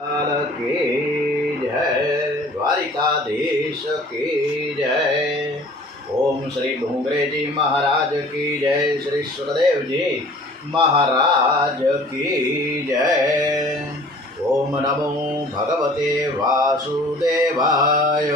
की जय, द्वारिकाधीश की जय। ओम श्री डोंगरे जी महाराज की जय, श्री सुखदेव जी महाराज की जय। ओम नमो भगवते वासुदेवाय।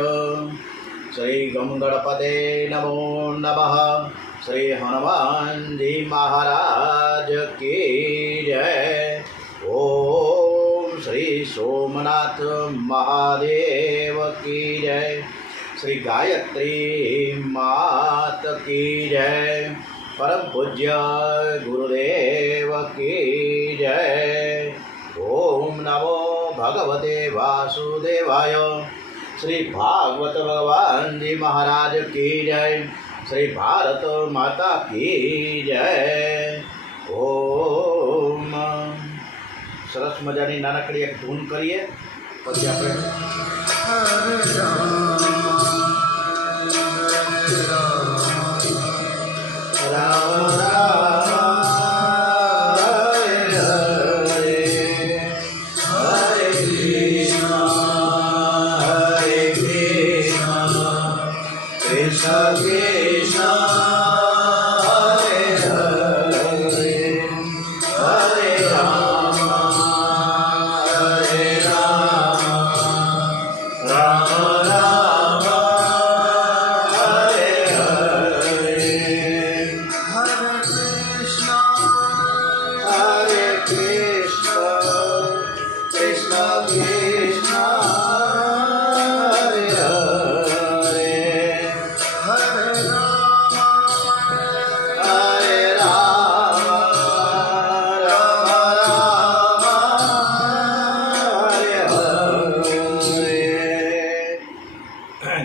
श्री गम गणपते नमो नमः। श्री हनुमान जी महाराज की जय। ओम श्री सोमनाथ महादेव की जय। श्री गायत्री मात की जय। परम पूज्य गुरुदेव की जय। ओम नमो भगवते वासुदेवाय। श्री भागवत भगवान जी महाराज की जय। श्री भारत माता की जय। ओम सरस मजानी नानकड़ी एक धून करिए પછી આપણે રામ રામ હરે હરે હરે કૃષ્ણ કૃષ્ણ કૃષ્ણ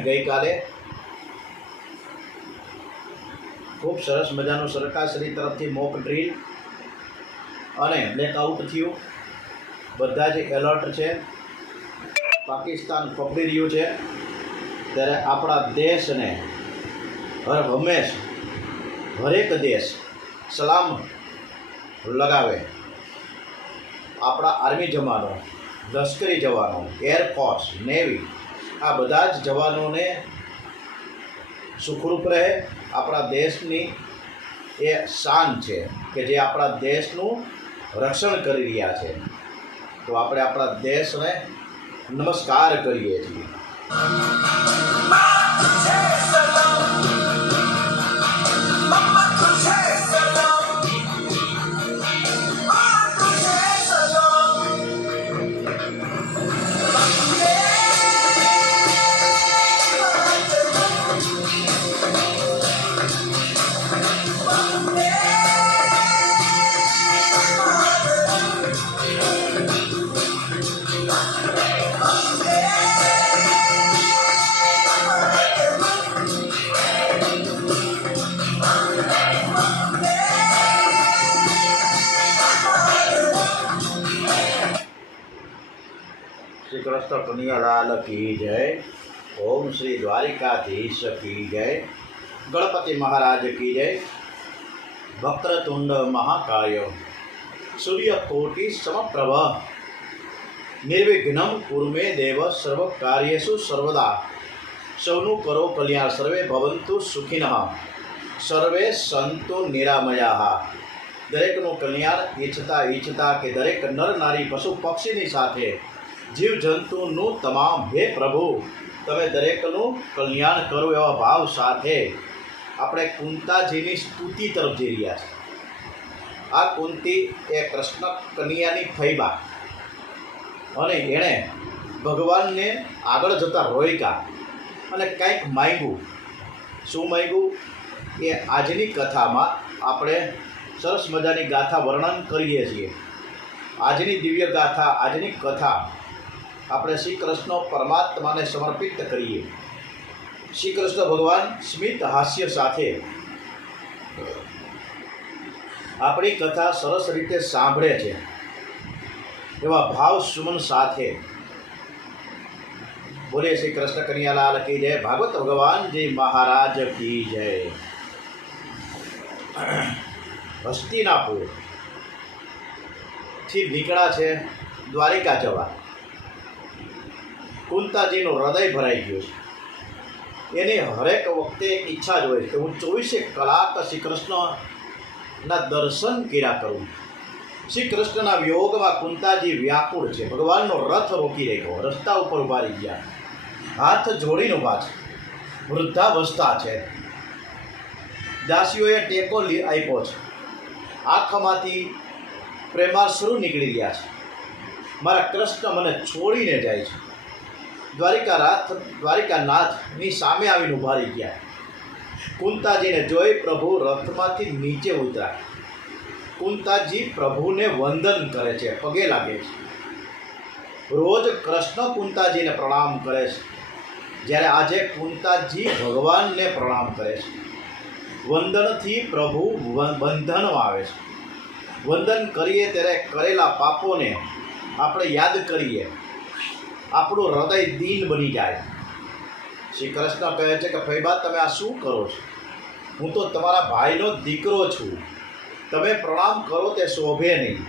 ગઈકાલે ખૂબ સરસ મજાનું સરકારશ્રી તરફથી મોક ડ્રીલ અને બ્લેકઆઉટ થયું. બધા જ એલર્ટ છે. પાકિસ્તાન પકડી રહ્યું છે ત્યારે આપણા દેશને હર હંમેશ હરેક દેશ સલામ લગાવે. આપણા આર્મી જવાનો, લશ્કરી જવાનો, એરફોર્સ, નેવી આ બધા જ જવાનોને સુખરૂપ રહે. આપણા દેશની એ શાન છે કે જે આપણા દેશનું રક્ષણ કરી રહ્યા છે. તો આપણે આપણા દેશને નમસ્કાર કરીએ છીએ. શ્રી કૃષ્ણ કનૈયાલાલ કી જય. ઓમ શ્રી દ્વારિકાધીશ કી જય. ગણપતિ મહારાજ કી જય. વક્રતુંડ મહાકાય સૂર્યકોટિ સમપ્રભ નિર્વિઘ્નમ કુર્મે દેવ સર્વ કાર્યેષુ સર્વદા. સૌનું કરો કલ્યાણ, સર્વે ભવંતુ સુખિનઃ, સર્વે સંતુ નિરામયાઃ. દરેકનું કલ્યાણ ઈચ્છતા કે દરેક નર નારી પશુ પક્ષીની સાથે જીવજંતુનું તમામ હે પ્રભુ તમે દરેકનું કલ્યાણ કરો એવા ભાવ સાથે આપણે કુંતાજીની સ્તુતિ તરફ જઈ રહ્યા છીએ. આ કુંતી એ કૃષ્ણ કન્યાની ફૈબા અને એણે ભગવાનને આગળ જતાં રોક્યા અને કંઈક માંગ્યું. શું માંગ્યું એ આજની કથામાં આપણે સરસ મજાની ગાથા વર્ણન કરીએ છીએ. આજની દિવ્ય ગાથા, આજની કથા આપણે શ્રી કૃષ્ણ પરમાત્માને સમર્પિત કરીએ. શ્રી કૃષ્ણ ભગવાન સ્મિત હાસ્ય સાથે આપણી કથા સરસ રીતે સાંભળે છે એવા ભાવ સુમન સાથે બોલે શ્રી કૃષ્ણ કનૈયાલાલ કી જય. ભાગવત ભગવાનજી મહારાજ કી જય. હસ્તિનાપુર થી નીકળ્યા છે દ્વારિકા જવા. કુંતાજીનું હૃદય ભરાઈ ગયું છે. એની હરેક વખતે એક ઈચ્છા જ હોય છે કે હું 24 કલાક શ્રી કૃષ્ણના દર્શન કર્યા કરું. શ્રી કૃષ્ણના વિયોગમાં કુંતાજી વ્યાકુળ છે. ભગવાનનો રથ રોકી રાખ્યો, રસ્તા ઉપર ઊભા રહી ગયા, હાથ જોડીને ઊભા છે, વૃદ્ધાવસ્થા છે. દાસીઓએ ટેકો આપ્યો છે, આંખમાંથી પ્રેમાશ્રુ નીકળી ગયા છે. મારા કૃષ્ણ મને છોડીને જાય છે. દ્વારિકાનાથની સામે આવીને ઊભા રહી ગયા. કુંતાજીને જોઈ પ્રભુ રથમાંથી નીચે ઉતર્યા. કુંતાજી પ્રભુને વંદન કરે છે, પગે લાગે છે. રોજ કૃષ્ણ કુંતાજીને પ્રણામ કરે છે, જ્યારે આજે કુંતાજી ભગવાનને પ્રણામ કરે છે. વંદનથી પ્રભુ બંધનમાં આવે છે. વંદન કરીએ ત્યારે કરેલા પાપોને આપણે યાદ કરીએ, આપણું હૃદય દીન બની જાય. શ્રી કૃષ્ણ કહે છે કે ફૈબા તમે આ શું કરો છો? હું તો તમારા ભાઈનો દીકરો છું, તમે પ્રણામ કરો તે શોભે નહીં.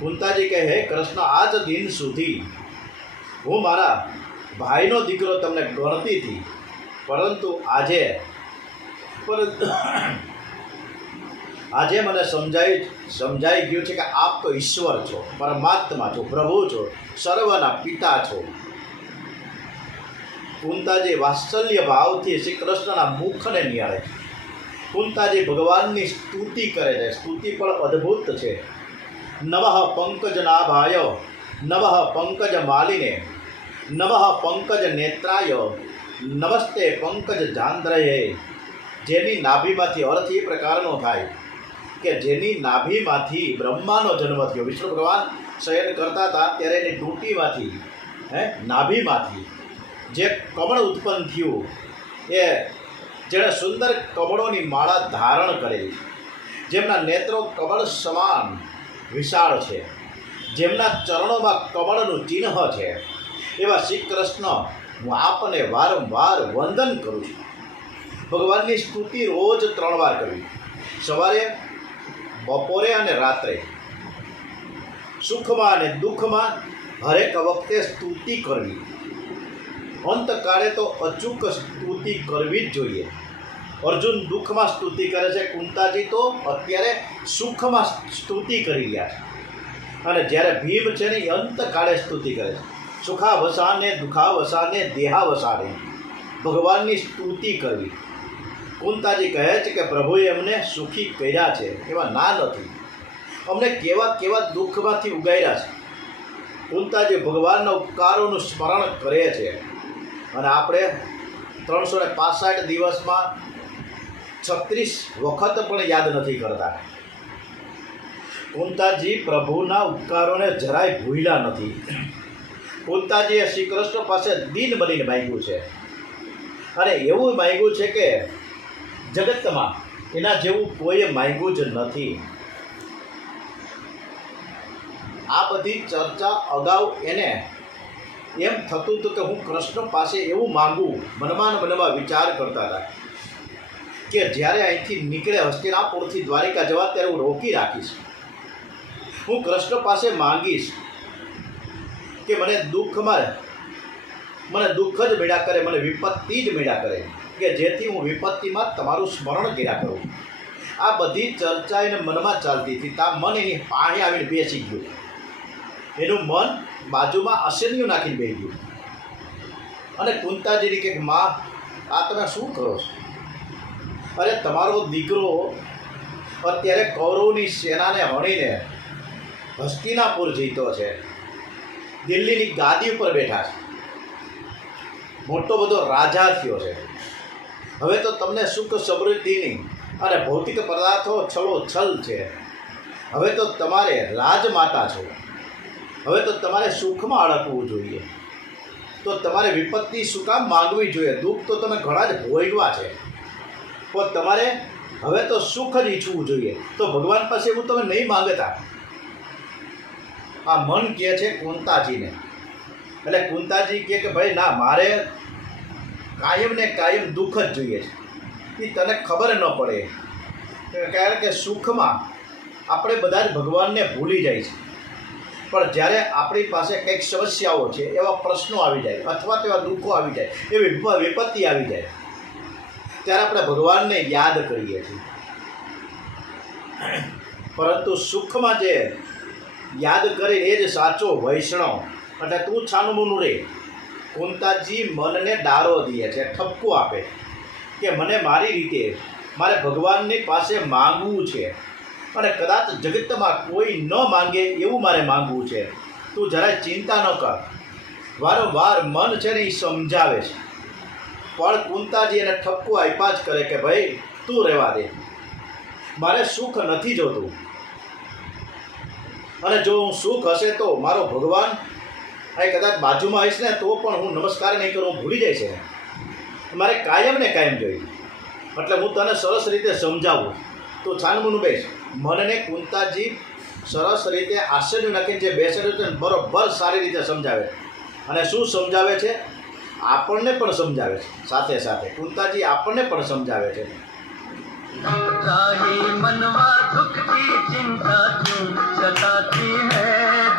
કુંતાજી કહે હે કૃષ્ણ, આજ દિન સુધી હું મારા ભાઈનો દીકરો તમને ગણતી હતી, પરંતુ આજે મને સમજાઈ ગયું છે કે આપ તો ઈશ્વર છો, પરમાત્મા છો, પ્રભુ છો, સર્વના પિતા છો. કુંતાજી વાત્સલ્ય ભાવથી શ્રી કૃષ્ણના મુખને નિહાળે છે. કુંતાજી ભગવાનની સ્તુતિ કરે છે. સ્તુતિ પણ અદ્ભુત છે. નમઃ પંકજનાભાય, નમઃ પંકજ માલિને, નમઃ પંકજ નેત્રાય, નમસ્તે પંકજ જાંદ્રયે. જેની નાભીમાંથી, અર્થ એ પ્રકારનો થાય કે જેની નાભીમાંથી બ્રહ્માનો જન્મ થયો. વિષ્ણુ ભગવાન શયન કરતા હતા ત્યારે એની ટૂંટીમાંથી, નાભીમાંથી જે કમળ ઉત્પન્ન થયું, એ જેણે સુંદર કમળોની માળા ધારણ કરેલી, જેમના નેત્રો કમળ સમાન વિશાળ છે, જેમના ચરણોમાં કમળનું ચિહ્ન છે, એવા શ્રી કૃષ્ણ હું આપને વારંવાર વંદન કરું છું. ભગવાનની સ્તુતિ રોજ 3 વાર કરવી, સવારે, બપોરે અને રાત્રે. સુખમાં અને દુઃખમાં હરેક વખતે સ્તુતિ કરવી. અંતકાળે તો અચૂક સ્તુતિ કરવી જ જોઈએ. અર્જુન દુઃખમાં સ્તુતિ કરે છે, કુંતાજી તો અત્યારે સુખમાં સ્તુતિ કરી રહ્યા છે. અને જ્યારે ભીમ છે ને એ અંતકાળે સ્તુતિ કરે છે. સુખાવસાને દુઃખાવસાને દેહાવસાને ભગવાનની સ્તુતિ કરવી. કુંતાજી કહે છે કે પ્રભુએ અમને સુખી કર્યા છે, એવા ના નથી, અમને કેવા કેવા દુઃખમાંથી ઉગાર્યા છે. કુંતાજી ભગવાનના ઉપકારોનું સ્મરણ કરે છે. અને આપણે 365 દિવસમાં 36 વખત પણ યાદ નથી કરતા. કુંતાજી પ્રભુના ઉપકારોને જરાય ભૂલ્યા નથી. કુંતાજીએ શ્રી કૃષ્ણ પાસે દીન બનીને માંગ્યું છે, અને એવું માંગ્યું છે કે જગતમાં એના જેવું કોઈએ માંગ્યું જ નથી. આ બધી ચર્ચા અગાઉ એને એમ થતું હતું કે હું કૃષ્ણ પાસે એવું માંગું, મનમાં વિચાર કરતા હતા કે જ્યારે અહીંથી નીકળે હસ્તિનાપુરથી દ્વારિકા જવા ત્યારે હું રોકી રાખીશ. હું કૃષ્ણ પાસે માંગીશ કે મને દુઃખમાં મને દુઃખ જ મળ્યા કરે, મને વિપત્તિ જ મળ્યા કરે, કે જેથી હું વિપત્તિમાં તમારું સ્મરણ કર્યા કરું. આ બધી ચર્ચા એને મનમાં ચાલતી હતી. તા મન એની પાસે આવીને બેસી ગયું. એનું મન બાજુમાં અસેનિયું નાખીને બેસી ગયું. અને કુંતાજીની કે માં, આ તમે શું કરો છો? અરે તમારો દીકરો અત્યારે કૌરવની સેનાને હણીને હસ્તિનાપુર જીતો છે, દિલ્હીની ગાદી ઉપર બેઠા છે, મોટો બધો રાજા થયો છે. હવે તો તમને સુખ સમૃદ્ધિની અને ભૌતિક પદાર્થો છલોછલ છે. હવે તો તમારે રાજમાતા છો. હવે તો તમારે સુખમાં અડકવું જોઈએ. તો તમારે વિપત્તિ શું કામ માંગવી જોઈએ? દુઃખ તો તમે ઘણા જ ભોગવ્યા છે, પણ તમારે હવે તો સુખ જ ઈચ્છવું જોઈએ. તો ભગવાન પાસે એવું તમે નહીં માંગતા. આ મન કહે છે કુંતાજીને. એટલે કુંતાજી કહે કે ભાઈ ના, મારે કાયમ ને કાયમ દુઃખ જ જોઈએ છે. એ તને ખબર ન પડે, કારણ કે સુખમાં આપણે બધા જ ભગવાનને ભૂલી જાય છે, પણ જ્યારે આપણી પાસે કંઈક સમસ્યાઓ છે, એવા પ્રશ્નો આવી જાય અથવા તો એવા દુઃખો આવી જાય, એવી વિપત્તિ આવી જાય, ત્યારે આપણે ભગવાનને યાદ કરીએ છીએ. પરંતુ સુખમાં જે યાદ કરે એ જ સાચો વૈષ્ણવ. એટલે તું છાનુમુનું રે. કુંતાજી મનને ડાળો દે છે, ઠપકો આપે કે મને મારી રીતે મારે ભગવાનની પાસે માંગવું છે, અને કદાચ જગતમાં કોઈ ન માંગે એવું મારે માંગવું છે. તું જરાય ચિંતા ન કર. વારંવાર મન છે ને એ સમજાવે છે, પણ કુંતાજી એને ઠપકો આપ્યા જ કરે કે ભાઈ તું રહેવા દે, મારે સુખ નથી જોતું. અને જો હું સુખ હશે તો મારો ભગવાન અહીં કદાચ બાજુમાં આવીશ ને તો પણ હું નમસ્કાર નહીં કરું, હું ભૂલી જાય છે. મારે કાયમ ને કાયમ જોઈએ. એટલે હું તને સરસ રીતે સમજાવું. તો છાનમુનું બેસ. મનને કુંતાજી સરસ રીતે આશ્ચર્ય નાખીને જે બેસાડ્યું છે બરોબર સારી રીતે સમજાવે. અને શું સમજાવે છે? આપણને પણ સમજાવે છે. સાથે સાથે કુંતાજી આપણને પણ સમજાવે છે. मनवा दुख की चिंता क्यों सताती है,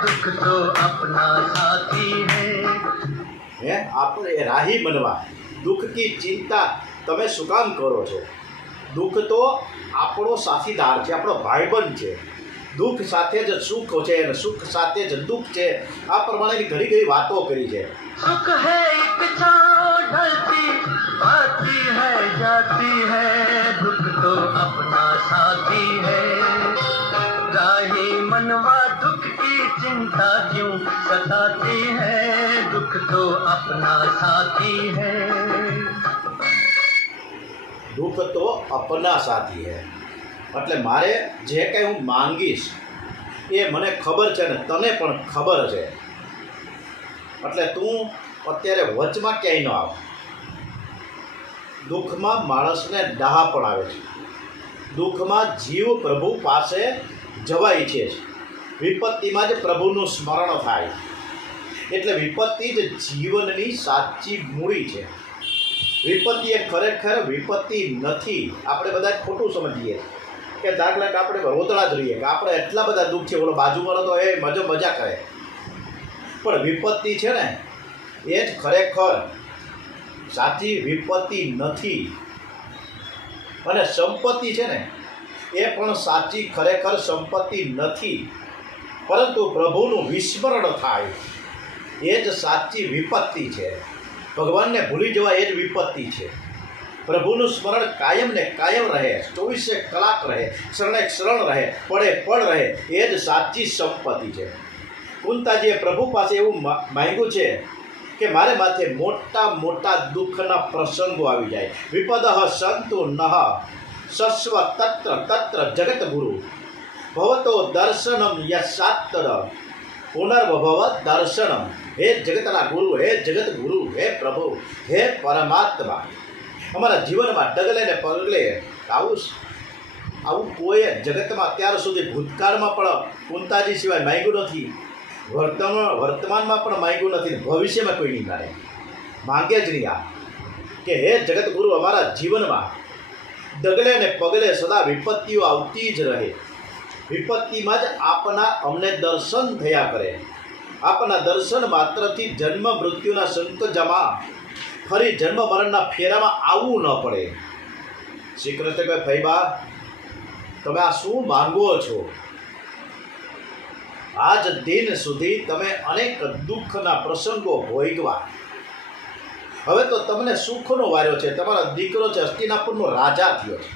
दुख तो अपना साथी है. આપણે રાહી મનવા દુઃખ કી ચિંતા તમે શું કામ કરો છો? દુઃખ તો આપણો સાથીદાર છે, આપણો ભાઈબંધ છે. દુઃખ સાથે જ સુખ છે અને સુખ સાથે જ દુઃખ છે. આ પ્રમાણેની ઘણી ઘણી વાતો કરી છે. सुख है एक छाँव ढलती आती है जाती है, दुख तो अपना साथी है. राही मनवा दुख की चिंता क्यों सताती है, दुख तो अपना साथी है. દુઃખ તો અપના સાથી હે. એટલે મારે જે કંઈ હું માંગીશ એ મને ખબર છે ને તને પણ ખબર છે. એટલે તું અત્યારે વચમાં ક્યાંય ન આવ. દુઃખમાં માણસને ડાહા પણ આવે છે. દુઃખમાં જીવ પ્રભુ પાસે જવા ઈચ્છે છે. વિપત્તિમાં જ પ્રભુનું સ્મરણ થાય. એટલે વિપત્તિ જ જીવનની સાચી મૂડી છે. વિપત્તિ એ ખરેખર વિપત્તિ નથી. આપણે બધા ખોટું સમજીએ કે દાખલા કે આપણે રોતડા જ રહીએ કે આપણે એટલા બધા દુઃખ છે, ઓલો બાજુવાળો તો એ મજા કરે. પણ વિપત્તિ છે ને એ જ ખરેખર સાચી વિપત્તિ નથી. અને સંપત્તિ છે ને એ પણ સાચી ખરેખર સંપત્તિ નથી. પરંતુ પ્રભુનું વિસ્મરણ થાય એ જ સાચી વિપત્તિ છે. ભગવાનને ભૂલી જવા એ જ વિપત્તિ છે. પ્રભુનું સ્મરણ કાયમ ને કાયમ રહે, 24 કલાક રહે, શરણે શરણ રહે, પડે પડ રહે, એ જ સાચી સંપત્તિ છે. કુંતાજીએ પ્રભુ પાસે એવું માંગ્યું છે કે મારે માથે મોટા મોટા દુઃખના પ્રસંગો આવી જાય. વિપદઃ સંતુ નઃ સસ્વ તત્ર તત્ર જગત ગુરુ ભવતો દર્શનમ યશાત્ર પુનર્ભવ દર્શનમ. હે જગતના ગુરુ, હે જગત ગુરુ, હે પ્રભુ, હે પરમાત્મા, અમારા જીવનમાં ડગલે ને પગલે આવું કોઈ જગતમાં અત્યાર સુધી ભૂતકાળમાં પણ કુંતાજી સિવાય માંગ્યું નથી, વર્તમાનમાં પણ માંગ્યું નથી, ભવિષ્યમાં કોઈ નહીં મારે માંગે જ નહીં. આ કે હે જગત ગુરુ, અમારા જીવનમાં ડગલે ને પગલે સદા વિપત્તિઓ આવતી જ રહે. વિપત્તિમાં જ આપના અમને દર્શન થયા કરે. આપના દર્શન માત્રથી જન્મ મૃત્યુના સંકટમાં ફરી જન્મ મરણના ફેરામાં આવવું ન પડે. શ્રી કૃષ્ણ કહે ફૈબા તમે આ શું માંગો છો? આજ દિન સુધી તમે અનેક દુઃખના પ્રસંગો ભોગવા, હવે તો તમને સુખનો વાર્યો છે. તમારો દીકરો છે હસ્તિનાપુરનો રાજા થયો છે,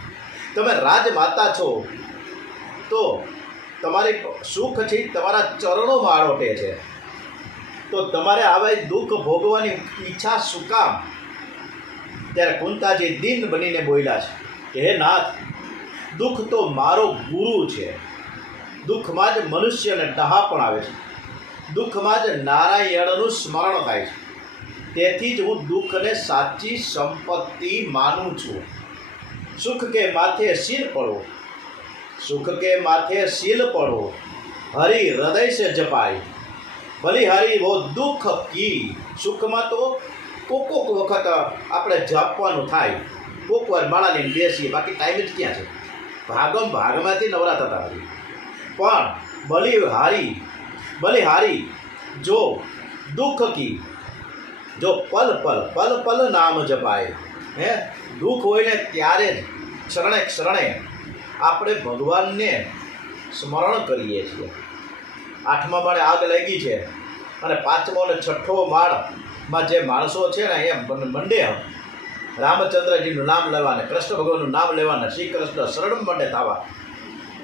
તમે રાજમાતા છો, તો તમારી સુખ છે તમારા ચરણોમાં આળોટે છે. તો તમારે આવા દુઃખ ભોગવાની ઈચ્છા શું કામ? ત્યારે કુંતાજી દીન બનીને બોલ્યા છે કે હે નાથ, દુઃખ તો મારો ગુરુ છે. દુઃખમાં જ મનુષ્યને ડહા પણ આવે છે. દુઃખમાં જ નારાયણનું સ્મરણ થાય છે. તેથી જ હું દુઃખને સાચી સંપત્તિ માનું છું. સુખ કે માથે શીલ પડો, સુખ કે માથે શીલ પડો, હરિ હૃદય સે જપાય, બલિહારી વો દુઃખ કી. સુખમાં તો કોક વખત આપણે જપવાનું થાય, કોક વાર માળા લઈને બેસીએ, બાકી ટાઈમ જ ક્યાં છે? ભાગમાંથી નવરા થતા નથી. પણ બલિહારી બલિહારી જો દુઃખ કી, જો પલ પલ નામ જપાય, હે દુઃખ હોય ને ત્યારે જ ક્ષરણે ક્ષરણે આપણે ભગવાનને સ્મરણ કરીએ છીએ. 8મા માળે આગ લાગી છે અને 5મો અને 6ઠો માળમાં જે માણસો છે ને એ મંડે રામચંદ્રજીનું નામ લેવાને, કૃષ્ણ ભગવાનનું નામ લેવાને, શ્રી કૃષ્ણ શરણ મંડે થવા.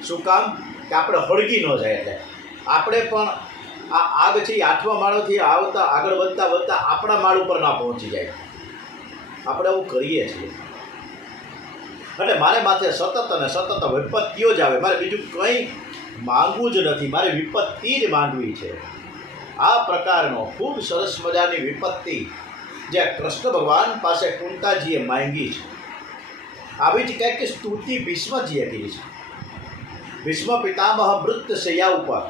શું કામ? કે આપણે હળગી ન જાય. એટલે આપણે પણ આ આગ છે 8મા માળોથી આવતા આગળ વધતા આપણા માળ ઉપર ના પહોંચી જાય. આપણે એવું કરીએ છીએ. એટલે મારે માથે સતત અને સતત વિપત્તિઓ જ આવે. મારે બીજું કંઈ માંગવું જ નથી, મારે વિપત્તિ જ માંગવી છે. આ પ્રકારનો ખૂબ સરસ મજાની વિપત્તિ જે કૃષ્ણ ભગવાન પાસે કુંતાજીએ માંગી છે. આવી જ કંઈક સ્તુતિ ભીષ્મજીએ કરી છે. ભીષ્મ પિતામહ મૃત શૈયા ઉપર,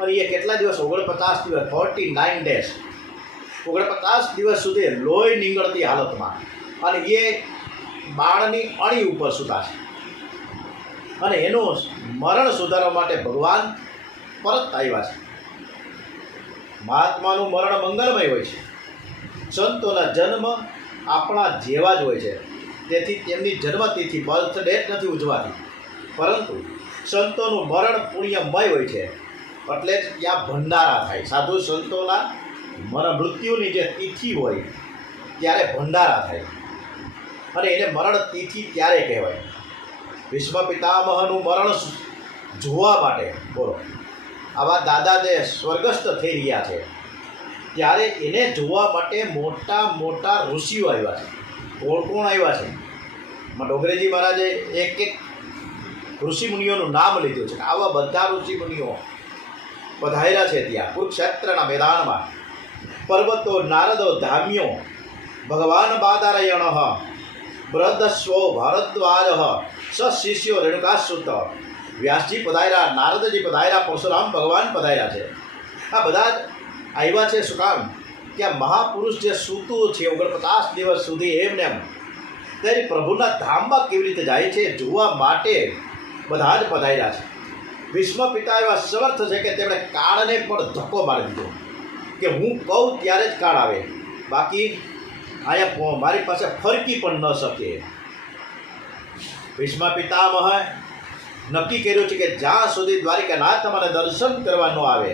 અને એ કેટલા દિવસ 49 દિવસ 49 days 49 દિવસ સુધી લોહી નીંગળતી હાલતમાં, અને એ બાળની અણી ઉપર સૂતા છે. અને એનું મરણ સુધારવા માટે ભગવાન પરત આવ્યા છે. મહાત્માનું મરણ મંગલમય હોય છે. સંતોના જન્મ આપણા જેવા જ હોય છે. તેથી તેમની જન્મતિથિ બર્થડે નથી ઉજવાતી, પરંતુ સંતોનું મરણ પુણ્યમય હોય છે. એટલે જ ત્યાં ભંડારા થાય. સાધુ સંતોના મૃત્યુની જે તિથિ હોય ત્યારે ભંડારા થાય, અને એને મરણ તિથિ ત્યારે કહેવાય. ભીષ્મ પિતામહનું મરણ જોવા માટે, બોલો, આવા દાદા જે સ્વર્ગસ્થ થઈ રહ્યા છે ત્યારે એને જોવા માટે મોટા મોટા ઋષિઓ આવ્યા છે. કોણ આવ્યા છે? ડોગરેજી મહારાજે એક ઋષિમુનિઓનું નામ લીધું છે. આવા બધા ઋષિમુનિઓ પધાર્યા છે ત્યાં કુરુક્ષેત્રના મેદાનમાં. પર્વતો નારદો ધામ્યો ભગવાન બાદારયણ બૃહદસ્વો ભારદ્વાજ સશિષ્યો રેણુકાસુત. વ્યાસજી પધાર્યા, નારદજી પધાર્યા, પરશુરામ ભગવાન પધાર્યા છે. આ બધા જ આવ્યા છે. શું કામ? કે આ મહાપુરુષ જે સૂતું છે 49 દિવસ સુધી એમને એમ ત્યારે પ્રભુના ધામમાં કેવી રીતે જાય છે જોવા માટે બધા જ પધાર્યા છે. ભીષ્મ પિતા એવા સમર્થ છે કે તેમણે કાળને પણ ધક્કો મારી દીધો કે હું કહું ત્યારે જ કાળ આવે, બાકી અહીંયા મારી પાસે ફરકી પણ ન શકે. ભીષ્મ પિતામહે નક્કી કર્યું છે કે જ્યાં સુધી દ્વારિકાનાથ મને દર્શન કરવા ન આવે,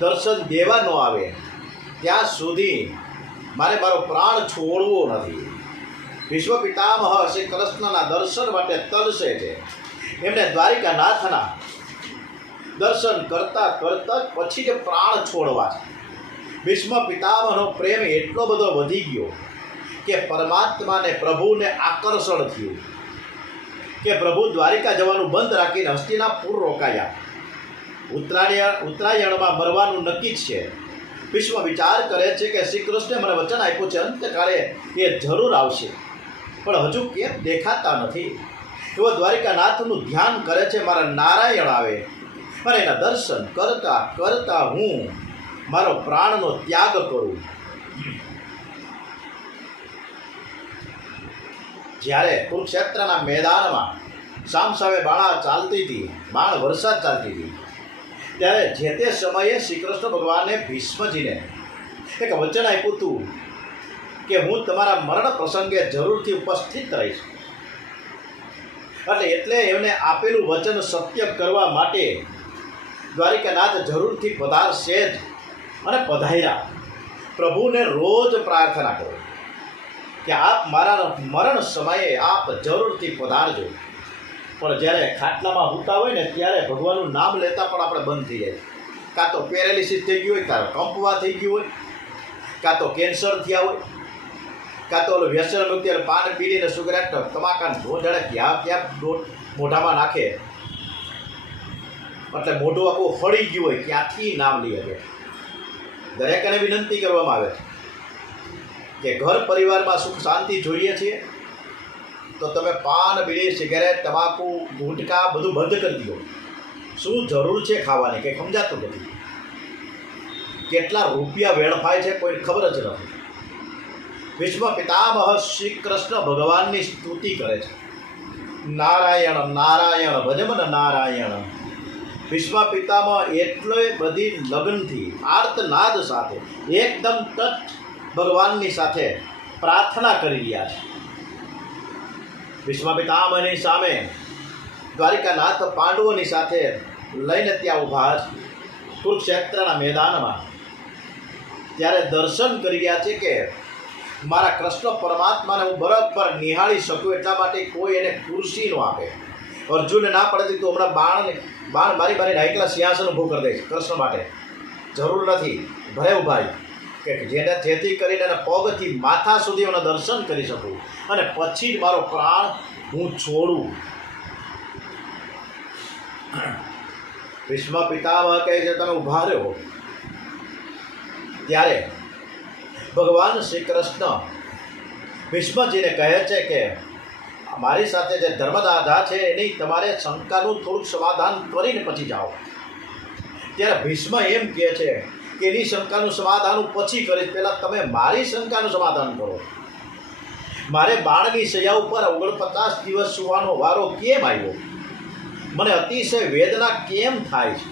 દર્શન દેવા ન આવે, ત્યાં સુધી મારે મારો પ્રાણ છોડવો નથી. ભીષ્મ પિતામહ શ્રી કૃષ્ણના દર્શન માટે તરસે છે. એમને દ્વારિકાનાથના દર્શન કરતાં કરતાં પછી જ પ્રાણ છોડવા છે. ભીષ્મ પિતામહનો પ્રેમ એટલો બધો વધી ગયો કે પરમાત્માને પ્રભુને આકર્ષણ થયું કે પ્રભુ દ્વારિકા જવાનું બંધ રાખીને હસ્તિનાપુર રોકાયા. ઉત્તરાયણમાં મરવાનું નક્કી જ છે. ભીષ્મ વિચાર કરે છે કે શ્રી કૃષ્ણે મને વચન આપ્યું છે અંતકાળે એ જરૂર આવશે, પણ હજુ કેમ દેખાતા નથી. એવો દ્વારિકાનાથનું ધ્યાન કરે છે, મારા નારાયણ આવે અને એના દર્શન કરતાં કરતાં હું મારો પ્રાણનો ત્યાગ કરું. જ્યારે કુરુક્ષેત્રના મેદાનમાં સામસામે બાણા ચાલતી હતી, બાણ વરસાદ ચાલતી હતી, ત્યારે જે તે સમયે શ્રી કૃષ્ણ ભગવાને ભીષ્મજીને એક વચન આપ્યું હતું કે હું તમારા મરણ પ્રસંગે જરૂરથી ઉપસ્થિત રહીશ. એટલે એમને આપેલું વચન સત્ય કરવા માટે દ્વારિકાનાથ જરૂરથી પધારશે જ, અને પધાર્યા. પ્રભુને રોજ પ્રાર્થના કરો કે આપ મારા મરણ સમયે આપ જરૂરથી પધારજો. પણ જ્યારે ખાટલામાં સૂતા હોય ને ત્યારે ભગવાનનું નામ લેતા પણ આપણે બંધ થઈ જાય. કાં તો પેરાલિસિસ થઈ ગયું હોય, કાં કંપવા થઈ ગયું હોય, કાં તો કેન્સર થયા હોય, કાં તો ઓલો વ્યસન મુક્તિ પાન પીડીને સિગરેટ તમાકુ ઢોંઢાડે ક્યાં મોઢામાં નાખે એટલે મોઢું આખું ફળી ગયું હોય, ક્યાંથી નામ લઈ શકે. દરેકને વિનંતી કરવામાં આવે છે કે ઘર પરિવારમાં સુખ શાંતિ જોઈએ છીએ તો તમે પાન બીડી સિગરેટ તમાકુ ગુટકા બધું બંધ કરી દો. શું જરૂર છે ખાવાની કંઈ સમજાતું નથી. કેટલા રૂપિયા વેડફાય છે કોઈ ખબર જ નથી. ભીષ્મ પિતામહ શ્રી કૃષ્ણ ભગવાનની સ્તુતિ કરે છે. નારાયણ નારાયણ ભજમન નારાયણ ભીષ્મ પિતામહ એટલો બધી લગ્નથી આર્તનાદ સાથે એકદમ તટ ભગવાનની સાથે પ્રાર્થના કરી રહ્યા છે. ભીષ્મ પિતામહની સામે દ્વારિકાનાથ પાંડવોની સાથે લઈને ત્યાં ઊભા છે કુરુક્ષેત્રના મેદાનમાં. ત્યારે દર્શન કરી રહ્યા છે કે મારા કૃષ્ણ પરમાત્માને હું બરાબર નિહાળી શકું એટલા માટે કોઈ એને ખુરશી ન આપે. અર્જુનને ના પડતી તો હમણાં બાણ મારી ડાયકલા સિંહાસન ઊભું કરી દઈશ કૃષ્ણ માટે. જરૂર નથી, ભલે ઉભાઈ કે જેથી કરીને એના પગથી માથા સુધી એના દર્શન કરી શકું અને પછી જ મારો પ્રાણ હું છોડું. ભીષ્મ પિતામહ કહે છે તમે ઊભા રહ્યો. ત્યારે ભગવાન શ્રી કૃષ્ણ ભીષ્મજીને કહે છે કે મારી સાથે જે ધર્મદાધા છે એની તમારે શંકાનું થોડુંક સમાધાન કરીને પછી જાઓ. ત્યારે ભીષ્મ એમ કહે છે કે એની શંકાનું સમાધાન હું પછી કરીશ, પહેલાં તમે મારી શંકાનું સમાધાન કરો. મારે બાણની સજા ઉપર 49 દિવસ સુવાનો વારો કેમ આવ્યો? મને અતિશય વેદના કેમ થાય છે?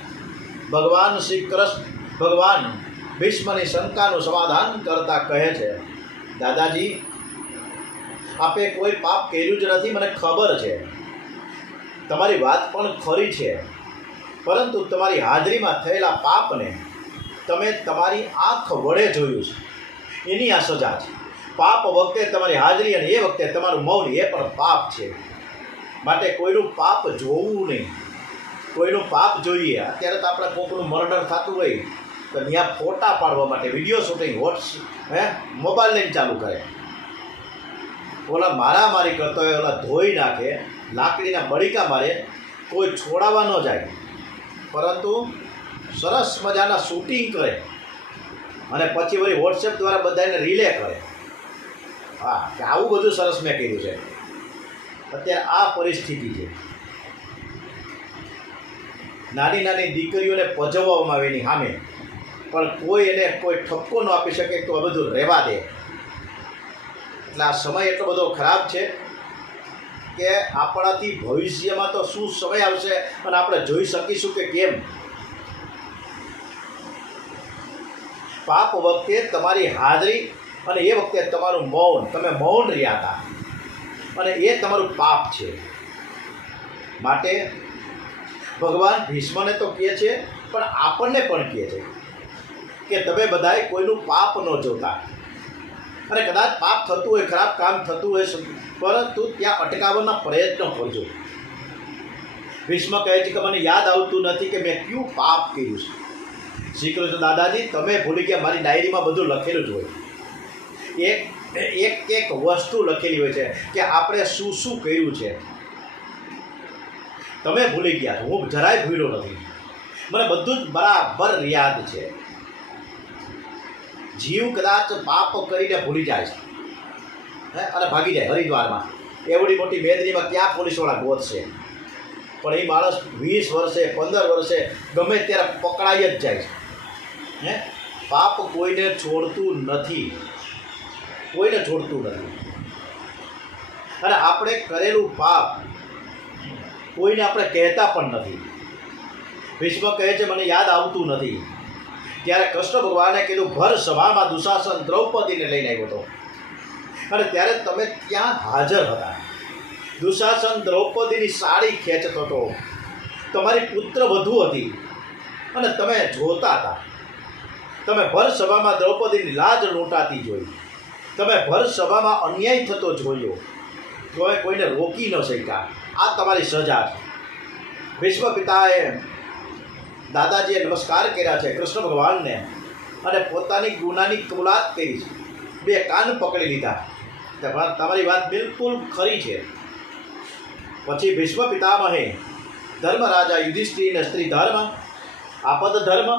ભગવાન શ્રી કૃષ્ણ ભગવાન ભીષ્મની શંકાનું સમાધાન કરતા કહે છે દાદાજી આપે કોઈ પાપ કર્યું જ નથી, મને ખબર છે. તમારી વાત પણ ખરી છે, પરંતુ તમારી હાજરીમાં થયેલા પાપને તમે તમારી આંખ વડે જોયું છે, એની આ સજા છે. પાપ વખતે તમારી હાજરી અને એ વખતે તમારું મૌન એ પણ પાપ છે. માટે કોઈનું પાપ જોવું નહીં, કોઈનું પાપ જોઈએ. અત્યારે તો આપણે કોઈકનું મર્ડર થતું હોય તો ત્યાં ફોટા પાડવા માટે વિડીયો શૂટિંગ મોબાઈલ લઈને ચાલુ કરે. ઓલા મારામારી કરતો હોય, ઓલા ધોઈ નાખે, લાકડીના બળીકા મારે, કોઈ છોડાવવા ન જાય, પરંતુ સરસ મજાના શૂટિંગ કરે અને પછી વળી વોટ્સએપ દ્વારા બધાને રિલે કરે. હા, કે આવું બધું સરસ મેં કર્યું છે. અત્યારે આ પરિસ્થિતિ છે. નાની નાની દીકરીઓને પજવવામાં આવે એની સામે, પણ કોઈ એને કોઈ ઠપકો ન આપી શકે તો આ બધું રહેવા દે. એટલે આ સમય એટલો બધો ખરાબ છે કે આપણાથી ભવિષ્યમાં તો શું સમય આવશે અને આપણે જોઈ શકીશું કે કેમ. પાપ વખતે તમારી હાજરી અને એ વખતે તમારું મૌન, તમે મૌન રહ્યા હતા અને એ તમારું પાપ છે. માટે ભગવાન ભીષ્મને તો કહે છે પણ આપણને પણ કહે છે કે તમે બધાએ કોઈનું પાપ ન જોતા, અને કદાચ પાપ થતું હોય, ખરાબ કામ થતું હોય, પરંતુ ત્યાં અટકાવવાના પ્રયત્ન કરજો. ભીષ્મ કહે છે કે મને યાદ આવતું નથી કે મેં કયું પાપ કર્યું છે. શ્રી કૃષ્ણ દાદાજી તમે ભૂલી ગયા, મારી ડાયરીમાં બધું લખેલું જ હોય. એક વસ્તુ લખેલી હોય છે કે આપણે શું શું કર્યું છે. તમે ભૂલી ગયા છો, હું જરાય ભૂલ્યો નથી. મને બધું જ બરાબર યાદ છે. જીવ કદાચ પાપ કરીને ભૂલી જાય છે અને ભાગી જાય હરિદ્વારમાં, એવડી મોટી મેદનીમાં ક્યાં પોલીસવાળા ગોતશે, પણ એ માણસ 20 વર્ષે 15 વર્ષે ગમે ત્યારે પકડાઈ જ જાય છે. પાપ કોઈને છોડતું નથી, કોઈને છોડતું નથી. અને આપણે કરેલું પાપ કોઈને આપણે કહેતા પણ નથી. ભીષ્મ કહે છે મને યાદ આવતું નથી. ત્યારે કૃષ્ણ ભગવાને કીધું ભર સભામાં દુશાસન દ્રૌપદીને લઈને આવ્યો હતો અને ત્યારે તમે ત્યાં હાજર હતા. દુશાસન દ્રૌપદીની સાડી ખેંચતો હતો, તમારી પુત્ર વધુ હતી અને તમે જોતા હતા. તમે ભર સભામાં દ્રૌપદીની લાજ લૂંટાતી જોઈ, તમે ભર સભામાં અન્યાય થતો જોયો, તમે કોઈને રોકી ન શક્યા. આ તમારી સજા છે. ભીષ્મ પિતાએ દાદાજીએ નમસ્કાર કર્યા છે કૃષ્ણ ભગવાનને અને પોતાની ગુનાની કબૂલાત કરી છે. 2 કાન પકડી લીધા. તમારી વાત બિલકુલ ખરી છે. પછી ભીષ્મ પિતામહે ધર્મરાજા યુધિષ્ઠિરને સ્ત્રી ધર્મ, આપદ ધર્મ,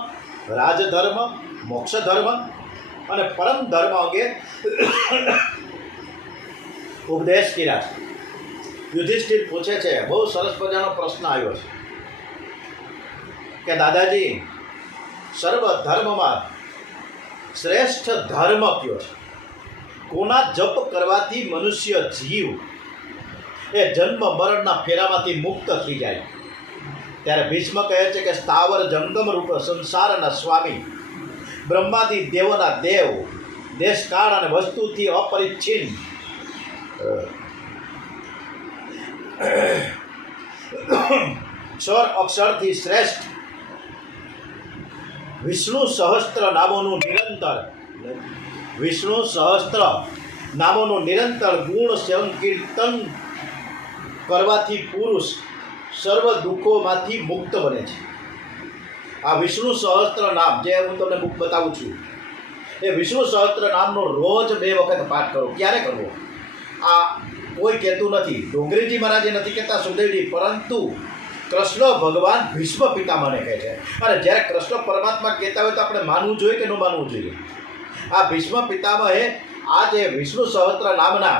રાજધર્મ, મોક્ષ ધર્મ અને પરમ ધર્મ અંગે ઉપદેશ કર્યા છે. યુધિષ્ઠિર પૂછે છે, બહુ સરસ મજાનો પ્રશ્ન આવ્યો છે કે દાદાજી સર્વ ધર્મમાં શ્રેષ્ઠ ધર્મ કયો છે? કોના જપ કરવાથી મનુષ્ય જીવ એ જન્મ મરણના ફેરામાંથી મુક્ત થઈ જાય? ત્યારે ભીષ્મ કહે છે કે સ્થાવર જંગમ રૂપ સંસારના સ્વામી, બ્રહ્માદિ દેવોના દેવ, દેશકાળ અને વસ્તુથી અપરિચ્છિન્ન, ક્ષર અક્ષરથી શ્રેષ્ઠ, વિષ્ણુ સહસ્ત્ર નામોનું નિરંતર ગુણ સંકીર્તન કરવાથી પુરુષ સર્વ દુઃખોમાંથી મુક્ત બને છે. આ વિષ્ણુ સહસ્ત્ર નામ જે હું તમને બુક બતાવું છું, એ વિષ્ણુ સહસ્ત્ર નામનો રોજ 2 વખત પાઠ કરો. ક્યારે કરવો? આ કોઈ કહેતું નથી, ડોંગરીજી મહારાજે નથી કહેતા, સુખદેવજી, પરંતુ કૃષ્ણ ભગવાન ભીષ્મ પિતામહને કહે છે. અને જ્યારે કૃષ્ણ પરમાત્મા કહેતા હોય તો આપણે માનવું જોઈએ કે ન માનવું જોઈએ? આ ભીષ્મ પિતામહે આ જે વિષ્ણુ સહસ્ત્ર નામના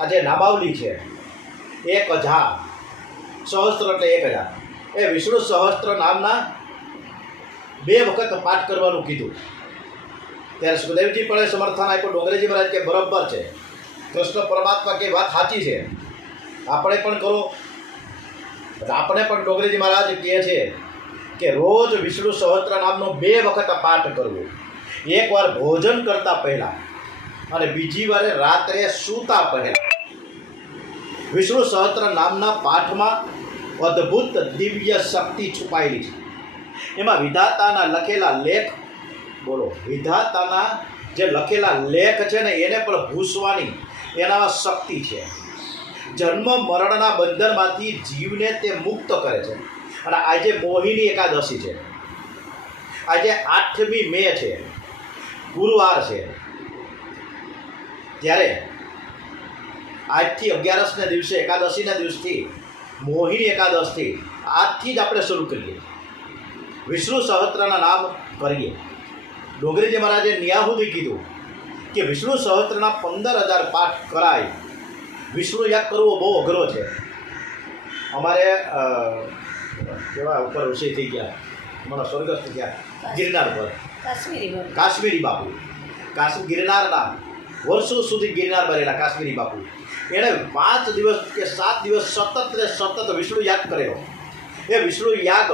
આ જે નામાવલી છે, 1000 સહસ્ત્ર એટલે 1000, એ વિષ્ણુ સહસ્ત્ર નામના 2 વખત પાઠ કરવાનું કીધું. ત્યારે સુખદેવજી પણ સમર્થન આપ્યું, ડોંગરેજી મહારાજ કે બરાબર છે, કૃષ્ણ પરમાત્મા કે વાત સાચી છે, આપણે પણ કરો. આપણે પણ ડોંગરેજી મહારાજ કહે છે કે રોજ વિષ્ણુ સહસ્ત્ર નામનો 2 વખત પાઠ કરવો. એકવાર ભોજન કરતા પહેલાં અને બીજી વારે રાત્રે સૂતા પહેલાં. વિષ્ણુ સહસ્ત્ર નામના પાઠમાં અદ્ભુત દિવ્ય શક્તિ છુપાયેલી છે. એમાં વિધાતાના લખેલા લેખ, બોલો, વિધાતાના જે લખેલા લેખ છે ને એને પણ ભૂસવાની એનામાં શક્તિ છે. જન્મ મરણના બંધનમાંથી જીવને તે મુક્ત કરે છે. અને આજે મોહિની એકાદશી છે, આજે 8મી મે છે, ગુરુવાર છે. ત્યારે આજથી 11ને દિવસે, એકાદશીના દિવસથી, મોહિની એકાદશથી આજથી જ આપણે શરૂ કરીએ, વિષ્ણુ સહસ્ત્રના નામ કરીએ. ડોંગરીજી મહારાજે ન્યાહુદી કીધું કે વિષ્ણુ સહસ્ત્રના 15,000 પાઠ કરાય. વિષ્ણુ યાદ કરવો બહુ અઘરો છે. અમારે કેવા ઉપર ઋષિ થઈ ગયા, મને સ્વર્ગસ્થ થયા ગિરનાર પર, કાશ્મીરી બાપુ, ગિરનારના વર્ષો સુધી ગિરનાર બનેલા કાશ્મીરી બાપુ, એણે 5 દિવસ કે 7 દિવસ સતત વિષ્ણુ યાગ કરેલો. એ વિષ્ણુ યાગ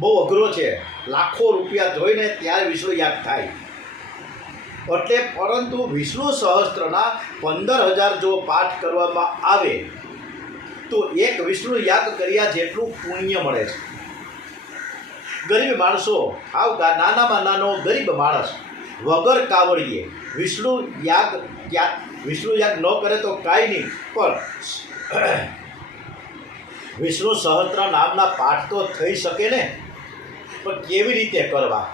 બહુ અઘરો છે, લાખો રૂપિયા જોઈને ત્યારે વિષ્ણુ યાગ થાય. એટલે પરંતુ વિષ્ણુ સહસ્ત્રના 15,000 જો પાઠ કરવામાં આવે તો એક વિષ્ણુ યાગ કર્યા જેટલું પુણ્ય મળે છે. ગરીબ માણસો, આવ નાનામાં નાનો ગરીબ માણસ વગર કાવડીએ વિષ્ણુ યાગ ન કરે તો કાંઈ નહીં, પણ વિષ્ણુ સહસ્ત્ર નામના પાઠ તો થઈ શકે ને. પણ કેવી રીતે કરવા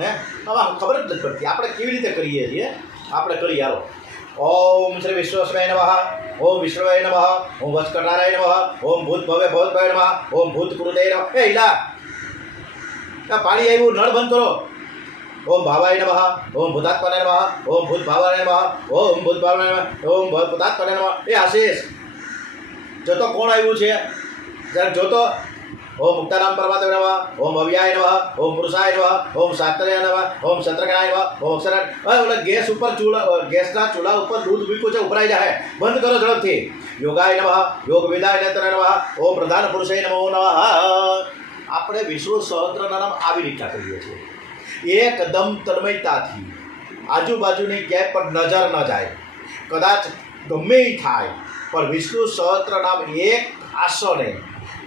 હે, હવે ખબર જ નથી પડતી આપણે કેવી રીતે કરીએ છીએ. આપણે કરી આવો. ઓમ શ્રી વિશ્વેશ્વરાય નમઃ, ઓમ વિષ્ણુવાય નમઃ, ઓમ વસ્કટારાય નમઃ, ઓમ ભૂત ભવે ભવત્ભાય નમઃ, ઓમ ભૂત કૃતે નમઃ. એ હિલા, પાણી આવ્યું, નળ બંધ કરો. ઓમ ભાવાય નમઃ, ઓમ ભૂતાત્માય નમઃ, ઓમ ભૂત ભાવાય નમઃ, ઓમ ભૂત ભાવાય નમઃ, ઓમ ભૂતાત્માય નમઃ. એ આશીષ જોતો કોણ આવ્યું છે, જરા જોતો. ઓમ મુક્તારામ પરમાત્માય નમઃ, ઓમ અવ્યાય નમઃ, ઓમ પુરુષાય નમઃ, ઓમ શાસ્ત્રાય નમઃ, ઓમ શત્રગણાય નમઃ, ઓમ અક્ષરાય. ઓલા ગેસ ઉપર ગેસના ચૂલા ઉપર દૂધ મૂક્યું છે, ઉભરાઈ જાય, બંધ કરો ઝડપથી. યોગાય નમઃ, યોગ વિદાય નેત્ર નમઃ, ઓમ પ્રધાન પુરુષાય નમો નમઃ. આપણે વિષ્ણુ સહસ્ત્રના નામ આવી રીતના કરીએ છીએ, એકદમ તન્મયતાથી, આજુબાજુની ક્યાંય પણ નજર ન જાય, કદાચ ગમે એ થાય, પણ વિષ્ણુ સહસ્ત્ર નામ એક આસને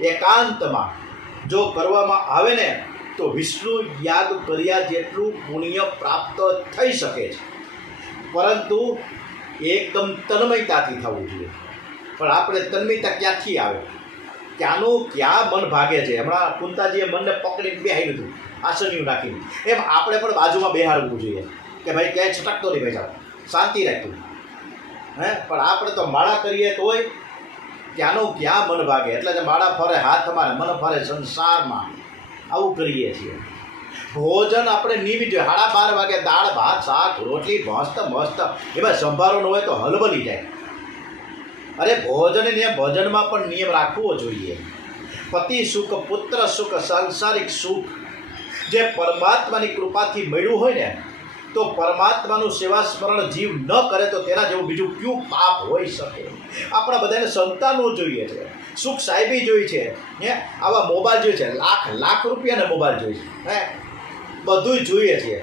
એકાંતમાં જો કરવામાં આવે ને તો વિષ્ણુ યાગ કર્યા જેટલું પુણ્ય પ્રાપ્ત થઈ શકે છે. પરંતુ એકદમ તન્મયતાથી થવું જોઈએ. પણ આપણે તન્મયતા ક્યાંથી આવે, ક્યાંનું ક્યાં મન ભાગે છે. હમણાં કુંતાજીએ મનને પકડીને બેહાડ્યું હતું આસનિયું નાખીને, એમ આપણે પણ બાજુમાં બેહાડવું જોઈએ કે ભાઈ ક્યાંય છટકતો નહીં, ભાઈ સાહેબ શાંતિ રાખતું. પણ આપણે તો માળા કરીએ તોય ક્યાંનું ક્યાં મન ભાગે. એટલે જે માળા ફરે હાથમાં, મન ફરે સંસારમાં, આવું કરીએ છીએ. ભોજન આપણે નિયમિત જોઈએ. 12:30 વાગે દાળ ભાત શાક રોટલી મસ્ત એમાં સંભારો ન હોય તો હલબલી જાય. અરે ભોજનમાં પણ નિયમ રાખવો જોઈએ. પતિ સુખ, પુત્ર સુખ, સાંસારિક સુખ જે પરમાત્માની કૃપાથી મળ્યું હોય ને, તો પરમાત્માનું સેવા સ્મરણ જીવ ન કરે તો તેના જેવું બીજું ક્યું પાપ હોઈ શકે. આપણા બધાને સંતાનો જોઈએ છે, સુખ સાહેબી જોઈ છે, હે આવા મોબાઈલ જોઈએ છે, લાખ લાખ રૂપિયાના મોબાઈલ જોઈએ છે, હે બધું જોઈએ છીએ,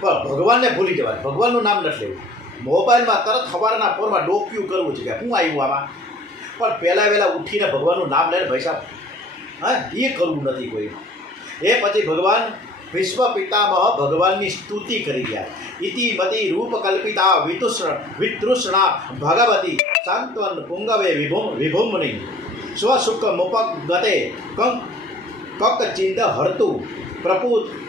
પણ ભગવાનને ભૂલી જવાય, ભગવાનનું નામ નથી લેવું. મોબાઈલમાં તરત સવારના પોરમાં ડોક્યું કરવું છે કે હું આવ્યું આમાં, પણ પહેલાં વહેલા ઉઠીને ભગવાનનું નામ લઈને ભાઈ સાહેબ, હા એ કરવું નથી કોઈ. એ પછી ભગવાન વિશ્વ પિતામહ ભગવાનની સ્તુતિ કરી ગયા. ઇતિમતી રૂપ કલ્પિતા વિતૃષ્ણા ભગવતી સાંત્વન પુંગવે વિભુમની સ્વસુખ મુપક ગતે કક ચિંત હરતુ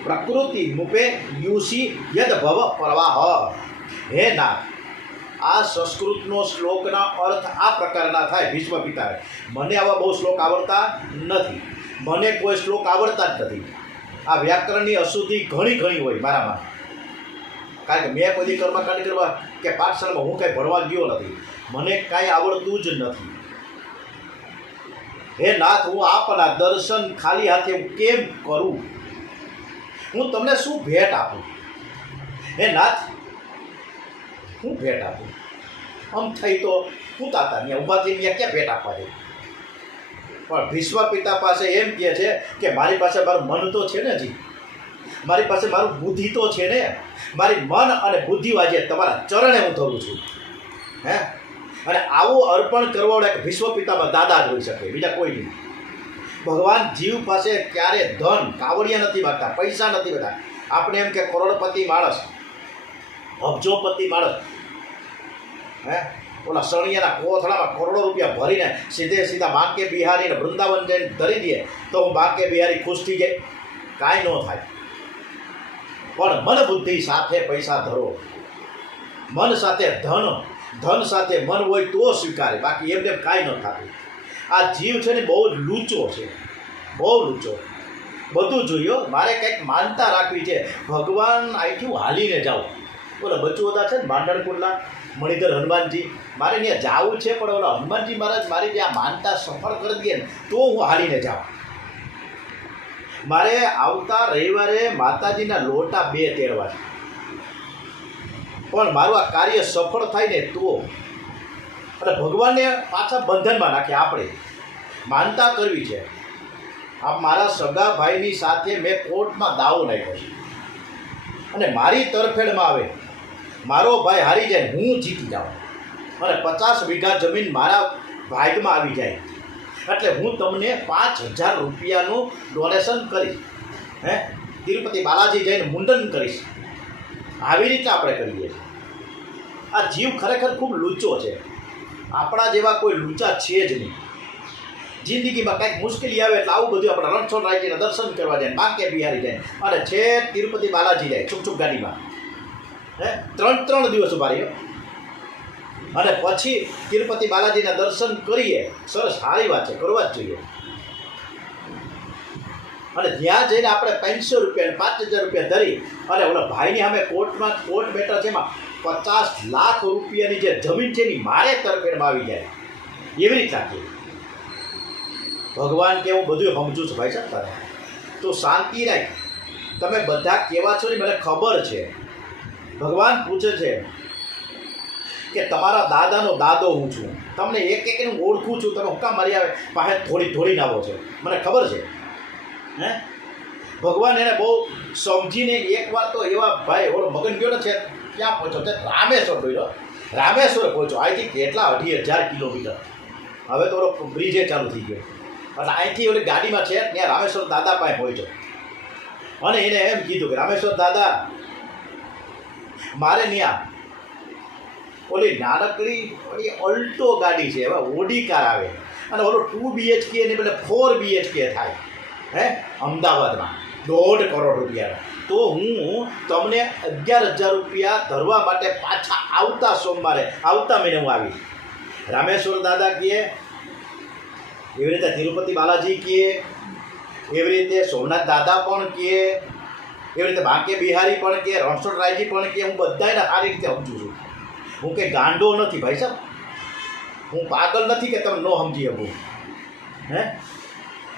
પ્રકૃતિ મુપે યુષી યદ ભવ પ્રવાહ. હે નાથ, આ સંસ્કૃતનો શ્લોકના અર્થ આ પ્રકારના થાય. ભીષ્મ પિતાએ મને આવા બહુ શ્લોક આવડતા નથી, મને કોઈ શ્લોક આવડતા જ નથી. આ વ્યાકરણની અશુદ્ધિ ઘણી ઘણી હોય મારામાં, કારણ કે મેં કોઈ કર્મકાંડ કરવા કે પાઠશાળામાં હું કાંઈ ભણવા ગયો નથી, મને કાંઈ આવડતું જ નથી. હે નાથ, હું આપના દર્શન ખાલી હાથે હું કેમ કરું? હું તમને શું ભેટ આપું? હે નાથ, હું ભેટ આપું? આમ થઈ તો પૂતા હતા ત્યાં ઊભા થઈને ત્યાં ક્યાં ભેટ આપવા દે? પણ ભીષ્મ પિતા પાસે એમ કહે છે કે મારી પાસે મારું મન તો છે ને જી, મારી પાસે મારું બુદ્ધિ તો છે ને, મારી મન અને બુદ્ધિ આજે તમારા ચરણે હું ધરું છું. હે અને આવું અર્પણ કરવાવાળા એક ભીષ્મ પિતામાં દાદા જ હોઈ શકે, બીજા કોઈ નહીં. ભગવાન જીવ પાસે ક્યારે ધન કાવડિયા નથી માગતા, પૈસા નથી બધા. આપણે એમ કે કરોડપતિ માણસ, અબજોપતિ માણસ, હે ઓલા સણિયાના કોથળામાં કરોડો રૂપિયા ભરીને સીધા બાંકે બિહારીને વૃંદાવન જઈને ધરી દે તો હું બાંકે બિહારી ખુશ થઈ જાય? કાંઈ ન થાય. પણ મન બુદ્ધિ સાથે પૈસા ધરો, મન સાથે ધન સાથે મન હોય તો સ્વીકારે, બાકી એમને કાંઈ ન થતું. આ જીવ છે ને બહુ લૂચો છે, બહુ લૂચો. બધું જોયું, મારે કંઈક માનતા રાખવી છે. ભગવાન અહીંથી હું હાલીને જાઉં. ઓલા બચુઓદા છે ને માંડણકુંડલા મણિધર હનુમાનજી, મારે ત્યાં જવું છે, પણ ઓલા હનુમાનજી મહારાજ મારી ત્યાં માનતા સફળ કરી દે ને તો હું હાલીને જાઉં. મારે આવતા રવિવારે માતાજીના લોટા 2 તેડવા છે, પણ મારું આ કાર્ય સફળ થાય ને તો. અને ભગવાનને પાછા બંધનમાં નાખે. આપણે માનતા કરવી છે. આ મારા સગા ભાઈની સાથે મેં કોર્ટમાં દાવો નાખ્યો છે, અને મારી તરફેણમાં આવે, મારો ભાઈ હારી જાય, હું જીતી જાઉં, અને 50 વીઘા જમીન મારા ભાગમાં આવી જાય, એટલે હું તમને 5000 રૂપિયાનું ડોનેશન કરીશ. હે તિરુપતિ બાલાજી જઈને મુંડન કરીશ. આવી રીતે આપણે કરીએ છીએ. આ જીવ ખરેખર ખૂબ લૂચો છે. આપણા જેવા કોઈ લૂચા છે જ નહીં. જિંદગીમાં કંઈક મુશ્કેલી આવે એટલે આવું બધું આપણે રણછોડ રાયજીના દર્શન કરવા જાય, બાંકે બિહારી જાય, અને છેક તિરુપતિ બાલાજી જાય છુક ગાડીમાં. હે 3 દિવસ ઉભા રહીએ, અને પછી તિરુપતિ બાલાજીના દર્શન કરીએ. સરસ, સારી વાત છે, કરવા જ જોઈએ. અને ત્યાં જઈને આપણે 500 રૂપિયા 5000 રૂપિયા ધરી અને ઓલા ભાઈની સામે કોર્ટ બેઠા છે, એમાં 50 લાખ રૂપિયાની જે જમીન છે ને મારે તરફેણમાં આવી જાય, એવી રીતે રાખીએ. ભગવાન કે હું બધું સમજું છું ભાઈ સાહેબ, તારે તો શાંતિ રાખ. તમે બધા કેવા છો ને મને ખબર છે. ભગવાન પૂછે છે કે તમારા દાદાનો દાદો હું છું, તમને એક હું ઓળખું છું, તમે હુંકા મારી આવે પાસે થોડી આવો છો, મને ખબર છે. હે ભગવાન એને બહુ સમજીને એકવાર તો એવા ભાઈ ઓલો મગન ગયો ને છે, ક્યાં પહોંચ્યો છે? રામેશ્વર ગયો. રામેશ્વર પહોંચ્યો. અહીંથી કેટલા 2,500 કિલોમીટર. હવે તો ઓલો બ્રિજે ચાલુ થઈ ગયો, એટલે અહીંથી ઓલી ગાડીમાં છે ત્યાં રામેશ્વર દાદા પાસે પહોંચ્યો, અને એને એમ કીધું કે રામેશ્વર દાદા, મારે ત્યાં ઓલી નાનકડી ઓલ્ટો ગાડી છે, હવે ઓડી કાર આવે, અને ઓલો 2 BHK ને બદલે 4 BHK થાય, હે અમદાવાદમાં 1.5 કરોડ રૂપિયા. તો હું તમને 11,000 રૂપિયા ધરવા માટે પાછા આવતા સોમવારે, આવતા મહિને હું આવી. રામેશ્વર દાદા કહે, એવી રીતે તિરુપતિ બાલાજી કહે, એવી રીતે સોમનાથ દાદા પણ કહે, એવી રીતે બાંકે બિહારી પણ કહે, રણછોડ રાયજી પણ કહે. હું બધાને સારી રીતે સમજું છું. હું કંઈ ગાંડો નથી ભાઈ સાહેબ, હું પાગલ નથી કે તમે ન સમજી શકું. હે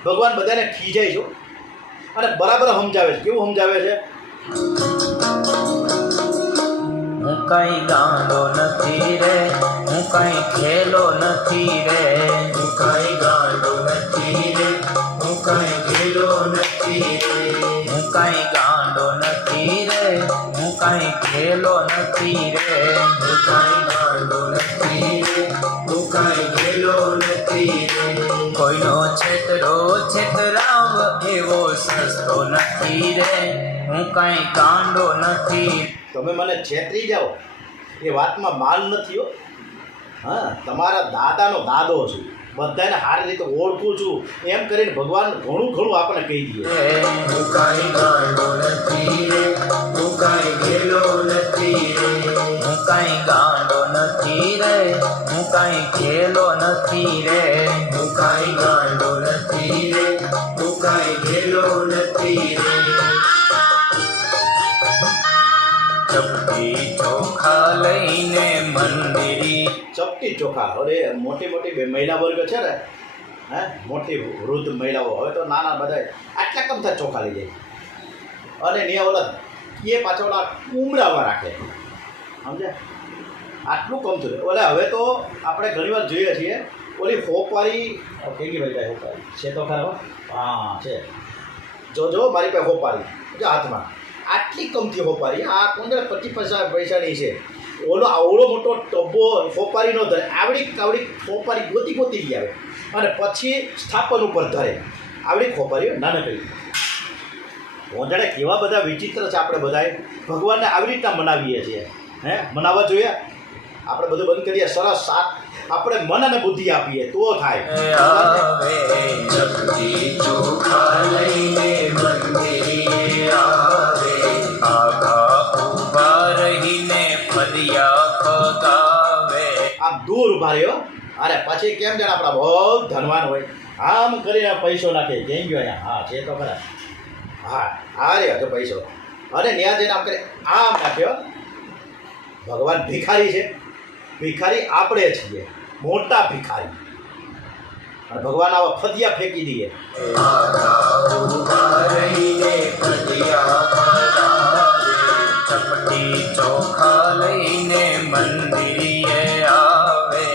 ભગવાન બધાને ખીજાય છો અને બરાબર સમજાવે છે. કેવું સમજાવે છે? હું કઈ ગાંડો નથી રે, હું કાંઈ ખેલો નથી રે, હું કાંઈ ગાંડો નથી રે, હું કાંઈ ઘેલો નથી રે, હું કાંઈ ગાંડો નથી રે, હું કાંઈ ખેલો નથી રે. હું કાંઈ ગાંડો નથી રે, હું કાંઈ ઘેલો નથી રે, કોઈનો છેતરો છેતરાવ એવો સસ્તો નથી રે, હું કાંઈ ગાંડો નથી. તમે મને છેતરી જાઓ એ વાતમાં માલ નથી હો. હા, તમારા દાદાનો દાદો છું, બધાને સારી રીતે ઓળખું છું, એમ કરીને ભગવાન ઘણું ઘણું આપણને કહી દે. હું કાંઈ ગાંડો નથી રે, હું કાંઈ ઘેલો નથી રે, હું કાંઈ ગાંડો નથી રે, હું કાંઈ ખેલો નથી રે. હું કાંઈ ગાંડો નથી રે, હું કાંઈ ઘેલો નથી રે, ચપટી ચોખા લઈને મંદિરી, ચપટી ચોખા, અરે મોટી મોટી બે મહિલા વર્ગ છે ને, હે, મોટી વૃદ્ધ મહિલાઓ, હવે તો નાના બધા આટલા કમથા ચોખા લઈ જાય, અને ને ઓલા એ પાછળ ઓલા ઉમરામાં રાખે, સમજ્યા? આટલું કમથું છે. ઓલે હવે તો આપણે ઘણીવાર જોઈએ છીએ ઓલી હોપારી કેવી ભાઈ કાંઈ હોપારી છે તો ખરા? હા છે, જો મારી પાસે હોપારી જો હાથમાં, આટલી કમથી હોપારી, આ 15-25 પૈસાની છે. ઓલો આવડો મોટો ટબ્બો હોપારી ન ધરે, આવડી હોપારી ગોતી લઈ આવે અને પછી સ્થાપન ઉપર ધરે. આવડી હોપારીઓ નાનકડી. ઓંધળે કેવા બધા વિચિત્ર છે. આપણે બધાએ ભગવાનને આવી રીતના મનાવીએ છીએ, હે, મનાવવા જોઈએ. આપણે બધું બંધ કરીએ, સરસ સાથ આપણે મન અને બુદ્ધિ આપીએ તો થાય. આવે ચપટી ચોખા લઈને મંદિરે આવે, આઘા ઊભા રહીને ફરિયા ફગાવે. આમ દૂર ઉભા રહ્યો, અરે પછી કેમ જાણે આપણા બહુ ધનવાન હોય, આમ કરીને પૈસો નાખે. કેમ ગયો અહીંયા? હા છે તો ખરા. હા રે તો પૈસો, અને ન્યા જઈને આમ કરી આમ નાખ્યો. ભગવાન ભિખારી છે, ભિખારી આપણે છીએ, મોટા ભિખારી. અને ભગવાન આવા ફદિયા ફેંકી દઈએ. આઘા ઊભા રહીને ફરિયા ફગાવે, ચપટી ચોખા લઈને મંદિરે આવે,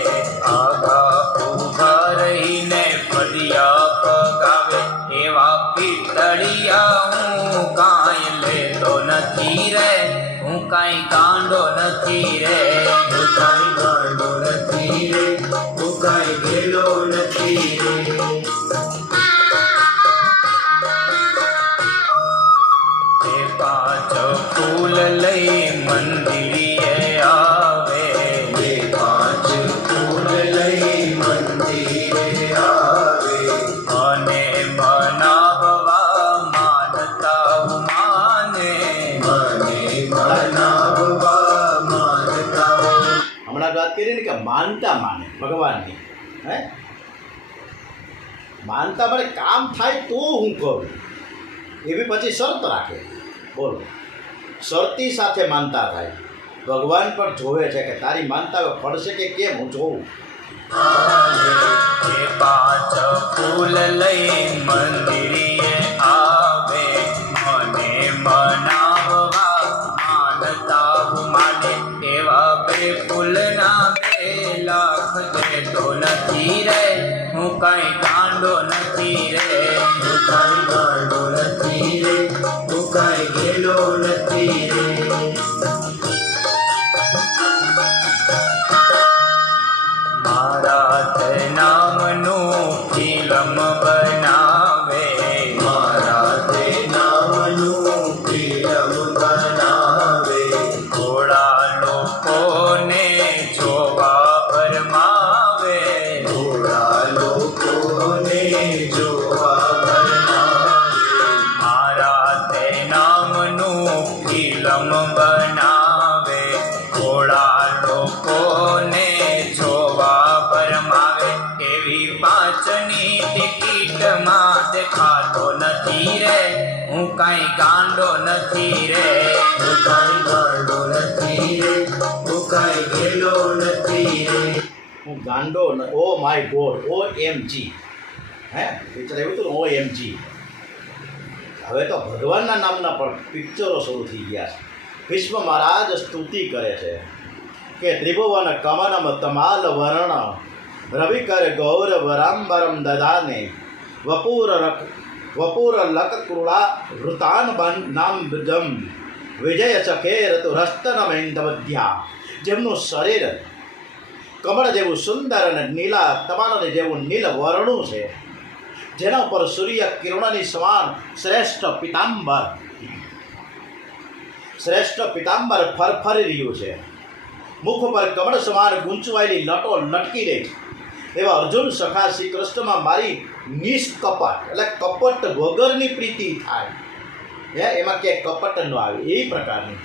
આઘા ઊભા રહીને ફરિયા ફગાવે. એવા પિતળિયા હું કાંઈ લેતો નથી રે, હું કાંઈ ગાંડો નથી રે. હું કાંઈ ગાંડો નથી રે, હું કાંઈ ઘેલો નથી રે, તે 5 ફૂલ લઈ મંદિરે આવે, બે 5 ફૂલ લઈ મંદિરે આવે, અને મનાવવા માનતા માને. મને મનાવવા માનતા. હમણાં વાત કરી ને કે માનતા માને ભગવાનની, હે, માનતા મને કામ થાય તો હું કરું, એવી પછી શરત રાખે. બોલો, શરતી સાથે માનતા થાય. ભગવાન પણ જોવે છે કે તારી માનતા ફળશે કે કેમ, હું જોઉં. તે 5 ફૂલ લઈ મંદિરે આવે, મને મનાવવા માનતા માને. એવા 2 ફૂલના 2 લાખ દેતો નથી રે, હું કાંઈ ગાંડો નથી રે. હું કાંઈ ગાંડો નથી રે, હું કાંઈ ઘેલો નથી રે, મારા તે નામનું ફિલ્મ બનાવે, મારા તે નામનું ફિલ્મ બનાવે, થોડા લોકોને જોવા ભરમાવે. થોડા લોકોને જોવા બનાવે, મારા તે નામનું ફિલ્મ બનાવે, થોડા લોકોને જોવા ભરમાવે. એવી 5ની ટિકિટમાં દેખાતો નથી રે, હું કાંઈ ગાંડો નથી રે. હું કાંઈ ગાંડો નથી રે, હું કાંઈ ઘેલો નથી રે, હું ગાંડો ઓ માય ગોડ, OMG, હે, પિક્ચર એવું હતું ને, OMG. હવે તો ભગવાનના નામના પણ પિક્ચરો શરૂ થઈ ગયા છે. ભીષ્મ મહારાજ સ્તુતિ કરે છે, કે ત્રિભુવન કમનમ તમાલ વર્ણ રવિકર ગૌરવરાંબરમ દદાને વપુર લક ક્રુડા વૃતાન નામ જમ વિજય સખેર તુ રસ્તનમેન્દવધ્યા, જેમનું શરીર કમળ જેવું સુંદર અને નીલા તમાલને જેવું નીલ વર્ણું છે, જેના ઉપર સૂર્ય કિરણની સમાન શ્રેષ્ઠ પિતાંબર ફરફરી રહ્યું છે. મુખ પર કમળ સમાન ગૂંચવાયેલી લટો લટકી રહી છે. એવા અર્જુન સખા શ્રી કૃષ્ણમાં મારી નિષ્કપટ એટલે કપટ વગરની પ્રીતિ થાય, એમાં ક્યાંય કપટ ન આવે એ પ્રકારની.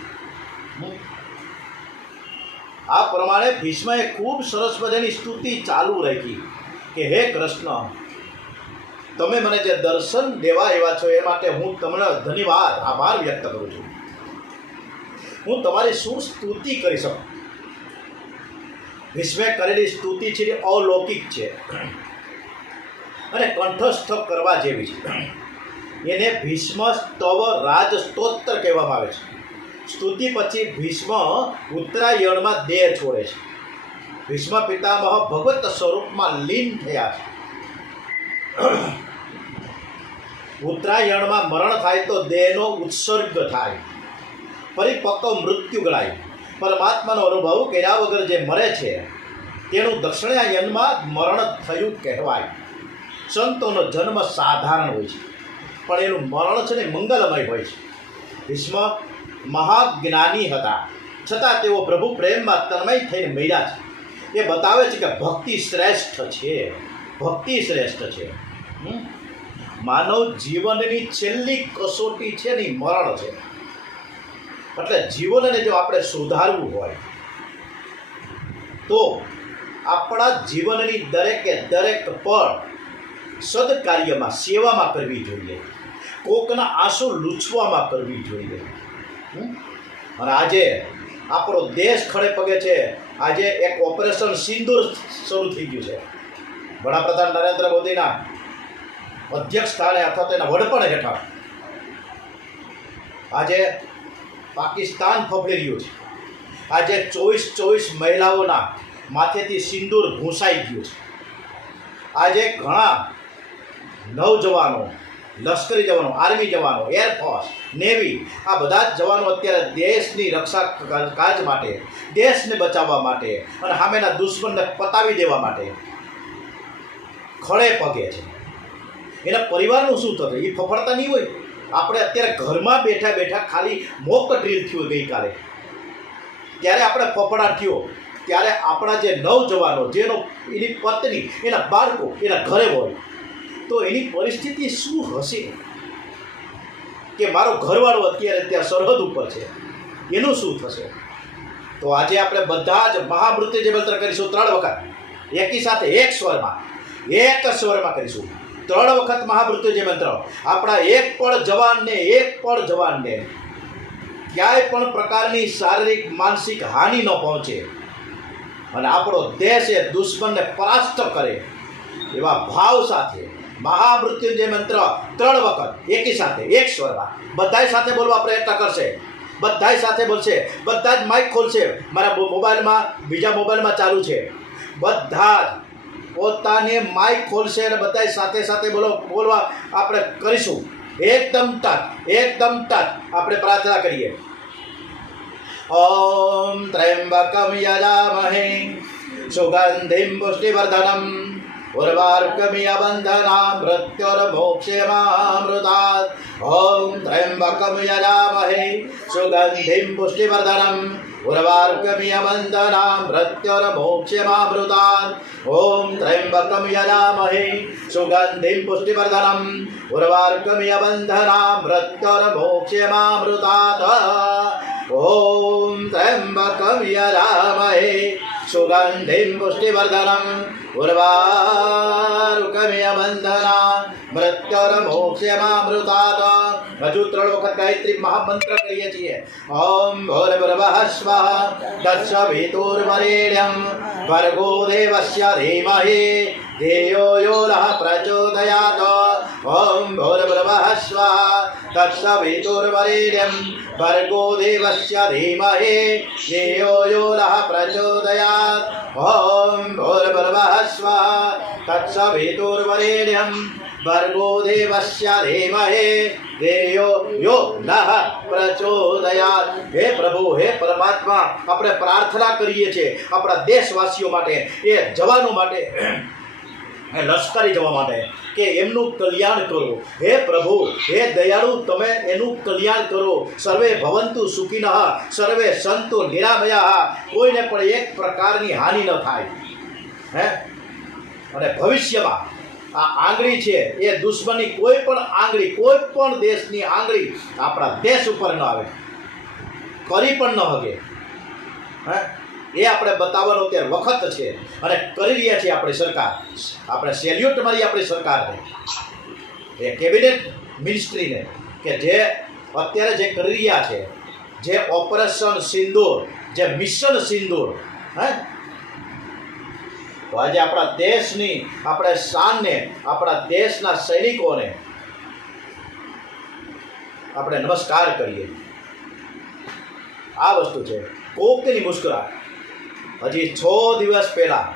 આ પ્રમાણે ભીષ્મએ ખૂબ સરસ મજાની સ્તુતિ ચાલુ રાખી કે હે કૃષ્ણ, તમે મને જે દર્શન દેવા આવ્યા છો એ માટે હું તમને ધન્યવાદ આભાર વ્યક્ત કરું છું. હું તમારી શું સ્તુતિ કરી શકું? ભીષ્મે કરેલી સ્તુતિ છે એ અલૌકિક છે અને કંઠસ્થ કરવા જેવી છે. એને ભીષ્મ સ્તવ રાજ સ્તોત્ર કહેવામાં આવે છે. સ્તુતિ પછી ભીષ્મ ઉત્તરાયણમાં દેહ છોડે છે. ભીષ્મ પિતામહ ભગવત સ્વરૂપમાં લીન થયા છે. ઉત્તરાયણમાં મરણ થાય તો દેહનો ઉત્સર્ગ થાય, પરિપક્વ મૃત્યુ ગણાય. પરમાત્માનો અનુભવ કર્યા વગર જે મરે છે તેનું દક્ષિણાયનમાં મરણ થયું કહેવાય. સંતોનો જન્મ સાધારણ હોય છે, પણ એનું મરણ છે ને મંગલમય હોય છે. ભીષ્મ મહાજ્ઞાની હતા, છતાં તેઓ પ્રભુ પ્રેમમાં તન્મય થઈને મર્યા છે. એ બતાવે છે કે ભક્તિ શ્રેષ્ઠ છે, ભક્તિ શ્રેષ્ઠ છે. માનવ જીવનની છેલ્લી કસોટી છે ને મરણ છે. એટલે જીવનને જો આપણે સુધારવું હોય તો આપણા જીવનની દરેકે દરેક પળ સદકાર્યમાં, સેવામાં કરવી જોઈએ, કોકના આંસુ લૂછવામાં કરવી જોઈએ. અને આજે આપણો દેશ ખડે પગે છે. આજે એક ઓપરેશન સિંદૂર શરૂ થઈ ગયું છે. વડાપ્રધાન નરેન્દ્ર મોદીના અધ્યક્ષ સ્થાને અથવા તેના વડપણ હેઠળ આજે પાકિસ્તાન ફફડી રહ્યું છે. આજે 24 મહિલાઓના માથેથી સિંદૂર ભૂંસાઈ ગયું છે. આજે ઘણા નવજવાનો, લશ્કરી જવાનો, આર્મી જવાનો, એરફોર્સ, નેવી, આ બધા જ જવાનો અત્યારે દેશની રક્ષા કાજ માટે, દેશને બચાવવા માટે અને સામેના દુશ્મનને પતાવી દેવા માટે ખડે પગે છે. એના પરિવારનું શું થશે? એ ફફડતા નહીં હોય. આપણે અત્યારે ઘરમાં બેઠા બેઠા ખાલી મોક ડ્રીલ થયું ગઈકાલે, ત્યારે આપણે ફફડાટ થયો, ત્યારે આપણા જે નવજવાનો, જેનો એની પત્ની, એના બાળકો એના ઘરે હોય, તો એની પરિસ્થિતિ શું હશે? કે મારો ઘરવાળો અત્યારે ત્યાં સરહદ ઉપર છે, એનું શું થશે? તો આજે આપણે બધા જ મહામૃત્યુંજય મંત્ર કરીશું 3 વખત એકી સાથે, એક સ્વરમાં કરીશું 3 વખત મહામૃત્યુંજય મંત્ર. આપણા એક પણ જવાનને ક્યાંય પણ પ્રકારની શારીરિક માનસિક હાનિ ન પહોંચે અને આપણો દેશ એ દુશ્મનને પરાસ્ત કરે એવા ભાવ સાથે મહામૃત્યુંજય મંત્ર 3 વખત એકી સાથે, એક સ્વરમાં બધાય સાથે બોલવા પ્રયત્ન કરશે. બધાય સાથે બોલશે. બધા જ માઇક ખોલશે. મારા મોબાઈલમાં, બીજા મોબાઈલમાં ચાલુ છે. બધા જ પોતાને માઇક ખોલશે અને બધા સાથે સાથે બોલવા આપણે કરીશું. એકદમ ટચ આપણે પ્રાર્થના કરીએ. ઓમ ત્ર્યંબકમ યજામહે સુગંધિમ પુષ્ટિવર્ધનમ ઉર્વારુકમિવ બંધનામ મૃત્યોર્મોક્ષેમામૃતાत्. ઓમ ત્ર્યંબકમ યજામહે સુગંધિમ પુષ્ટિવર્ધનમ ઉર્વારુકમિવ બંધનામ મૃત્યોર્મોક્ષેમામૃતાत्. ઓમ ત્ર્યંબકમ યજામહે સુગંધિમ પુષ્ટિવર્ધનમ ઉર્વારુકમિવ બંધનામ મૃત્યોર્મોક્ષેમામૃતાत्. ઓમ ત્ર્યંબકમ યજામહે સુગંધિમ પુષ્ટિવર્ધનમ ઉર્વારુકમિય બંધના મૃત્યુર્મોક્ષ્યમામૃતાત. હજુ 3 વખત ગાયત્રી મહામંત્ર કરીએ છીએ. ઓમ ભૂર્ભુવઃ સ્વઃ તત્સવિતુર્વરેણ્યં ભર્ગો દેવસ્ય ધીમહિ ધિયો યો નઃ પ્રચોદયાત. ઓમ ભૂર્ભુવઃ સ્વઃ તત્સવિતુર્વરેણ્યં ભર્ગો દેવસ્ય ધીમહિ ધિયો યો નઃ પ્રચોદયાત. ઓમ ભૂર્ભુવઃ સ્વઃ તત્સવિતુર્વરેણ્યં ભર્ગો દેવસ્ય ધીમહિ ધિયો યો નઃ પ્રચોદયાત. હે પ્રભુ, હે પરમાત્મા, આપણે પ્રાર્થના કરીએ છીએ આપણા દેશવાસીઓ માટે, એ જવાનો માટે, એ લશ્કરી જવા માટે, કે એમનું કલ્યાણ કરો. હે પ્રભુ, હે દયાળુ, તમે એનું કલ્યાણ કરો. સર્વે ભવંતુ સુખિનઃ, સર્વે સંતુ નિરામયાઃ. કોઈને પણ એક પ્રકારની હાનિ ન થાય. હે, અને ભવિષ્યમાં આ આંગળી છે એ દુશ્મનની કોઈ પણ આંગળી, કોઈ પણ દેશની આંગળી આપણા દેશ ઉપર ન આવે, કરી પણ ન હગે. હે, એ આપણે બતાવવાનો અત્યારે વખત છે અને કરી રહ્યા છીએ આપણી સરકાર. આપણે સેલ્યુટ મારી આપણી સરકારને, એ કેબિનેટ મિનિસ્ટ્રીને, કે જે અત્યારે જે કરી રહ્યા છે, જે ઓપરેશન સિંદૂર, જે મિશન સિંદૂર. હે, તો આજે આપણા દેશની, આપણે શાનને, આપણા દેશના સૈનિકોને આપણે નમસ્કાર કરીએ. આ વસ્તુ છે. કોકની મુસ્કરાટ. હજી 6 દિવસ પહેલાં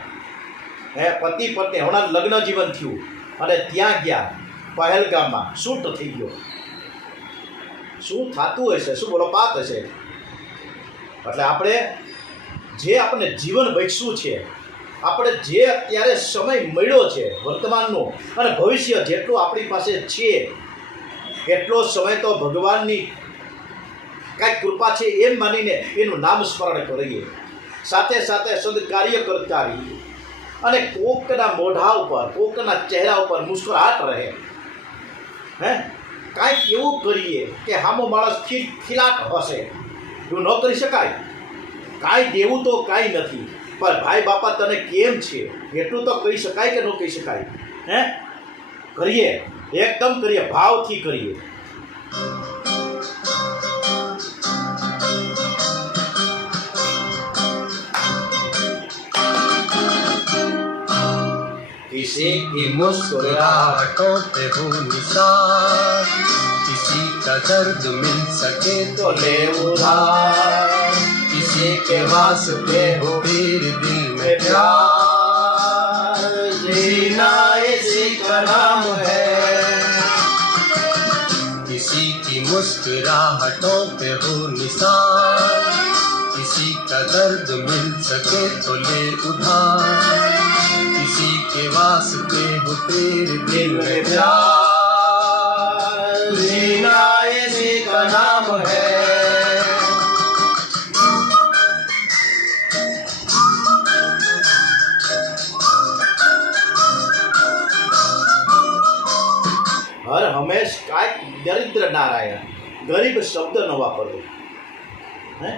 પતિ પત્ની હમણાં લગ્ન જીવન થયું અને ત્યાં ગયા પહેલગામમાં, શૂટ થઈ ગયો. શું થતું હશે, શું બોલોપાત હશે. એટલે આપણે જે આપણને જીવન બચ્યું છે, આપણે જે અત્યારે સમય મળ્યો છે વર્તમાનનો અને ભવિષ્ય જેટલું આપણી પાસે છે, એટલો સમય તો ભગવાનની કાંઈક કૃપા છે એમ માનીને એનું નામ સ્મરણ કરીએ. સાથે સાથે સદકાર્ય કરતા રહીએ અને કોકના મોઢા ઉપર, કોકના ચહેરા ઉપર મુસ્કરાટ રહે. હે, કાંઈક એવું કરીએ કે સામો માણસ ખિલાટ હશે. એવું ન કરી શકાય. કાંઈ દેવું તો કાંઈ નથી, પણ ભાઈ બાપા તને કેમ છે એટલું તો કહી શકાય કે ન કહી શકાય. હે, કરીએ, એકદમ કરીએ, ભાવથી કરીએ. किसी की मुस्कुराहटों पे हो निशान, किसी का दर्द मिल सके तो ले उधार, किसी के वास्ते हो फिर दिल में प्यार, जीना इसी का नाम है. किसी की मुस्कुराहटों पे हो निशान, किसी का दर्द मिल सके तो ले उधार, किसी के वास्ते हो तेरे दिल में प्यार, जीना इसी का नाम है. હર હંમેશ કાંઈક દરિદ્ર નારાયણ, ગરીબ શબ્દ ન વાપરવો. હે,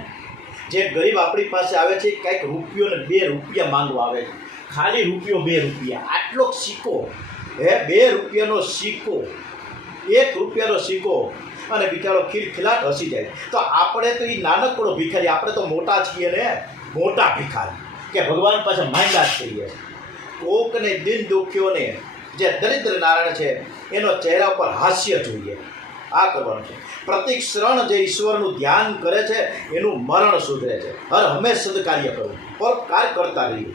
જે ગરીબ આપણી પાસે આવે છે કાંઈક રૂપિયો ને 2 રૂપિયા માંગવા આવે છે. ખાલી રૂપિયો 2 રૂપિયા, આટલો સિક્કો, હે 2 રૂપિયાનો સિક્કો, 1 રૂપિયાનો સિક્કો, અને બિચારો ખિલખિલાટ હસી જાય. તો આપણે તો એ નાનકડો ભિખારી, આપણે તો મોટા છીએ ને, મોટા ભિખારી કે ભગવાન પાસે માંગ્યા જ કરીએ. કોકને દિન દુખ્યોને, જે દરિદ્ર નારાયણ છે એનો ચહેરા ઉપર હાસ્ય જોઈએ. આ કરવાનું છે. પ્રતિક ક્ષણ જે ઈશ્વરનું ધ્યાન કરે છે એનું મરણ સુધરે છે. હર હંમેશ સદકાર્ય કરવું, પરોપકાર કરતા રહીએ.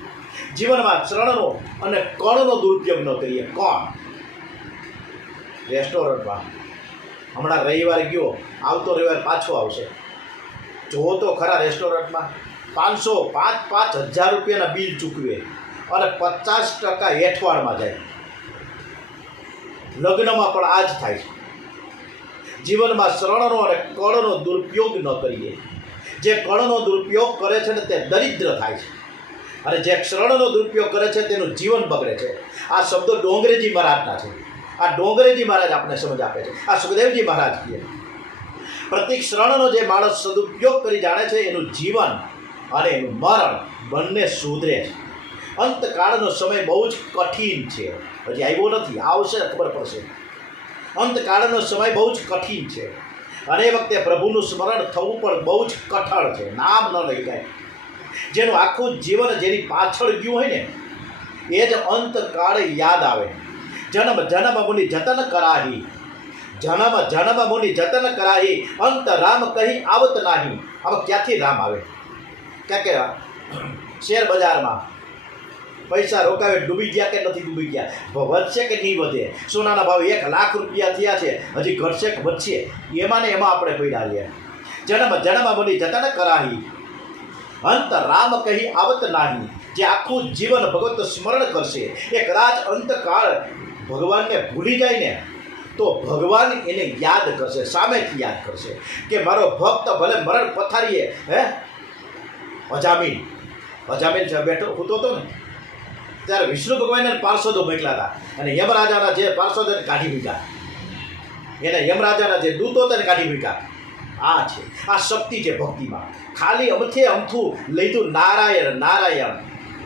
જીવનમાં ક્ષણનો અને કણનો દુરુપયોગ ન કરીએ. કોણ રેસ્ટોરન્ટમાં હમણાં રવિવારે ગયો, આવતો રવિવાર પાછો આવશે. જુઓ તો ખરા, રેસ્ટોરન્ટમાં 5,000 રૂપિયાના બિલ ચૂકવે અને 50% હેઠવાડમાં જાય. લગ્નમાં પણ આ જ થાય છે. જીવનમાં શ્રણનો અને કણનો દુરુપયોગ ન કરીએ. જે કણનો દુરુપયોગ કરે છે ને તે દરિદ્ર થાય છે, અને જે ક્ષણનો દુરુપયોગ કરે છે તેનું જીવન બગડે છે. આ શબ્દો ડોંગરેજી મહારાજના છે. આ ડોંગરેજી મહારાજ આપણે સમજ આપે છે. આ સુખદેવજી મહારાજ કહે, પ્રતિક ક્ષણનો જે માણસ સદુપયોગ કરી જાણે છે એનું જીવન અને એનું મરણ બંને સુધરે છે. અંતકાળનો સમય બહુ જ કઠિન છે. હજી આવ્યો નથી, આવશે ખબર પડશે. અંતકાળનો સમય બહુ જ કઠિન છે અને એ વખતે પ્રભુનું સ્મરણ થવું પણ બહુ જ કઠણ છે. નામ ન લઈ જાય. જેનું આખું જીવન જેની પાછળ ગયું હોય ને એ જ અંતકાળ યાદ આવે. જન્મ જન્મ મુનિ જતન કરાહી, જન્મ જન્મ મુનિ જતન કરાહી, અંત રામ કહી આવત નાહી. હવે ક્યાંથી રામ આવે? ક્યાં કે શેર બજારમાં પૈસા રોકાવે ડૂબી ગયા કે નથી ડૂબી ગયા? વધશે કે નહીં વધે? સોનાના ભાવ 1 લાખ રૂપિયા થયા છે, હજી ઘટશે કે વધશે? એમાં ને એમાં આપણે પૈડા રહીએ. જન્મ જન્મ મુનિ જતન કરાહી, અંત રામ કહી આવત નાહી. જે આખું જીવન ભગવત સ્મરણ કરશે એ કદાચ અંતકાળ ભગવાનને ભૂલી જાય ને તો ભગવાન એને યાદ કરશે, સામેથી યાદ કરશે કે મારો ભક્ત ભલે મરણ પથારીએ અજામીન છે બેઠો હોતો હતો ને ત્યારે વિષ્ણુ ભગવાનને પાર્ષદો મોકલ્યા હતા અને યમરાજાના જે પાર્ષદોને કાઢી મૂક્યા, એને યમરાજાના જે દૂતો તેને કાઢી મૂક્યા. આ છે આ શક્તિ છે ભક્તિમાં. ખાલી અમથું લીધું નારાયણ નારાયણ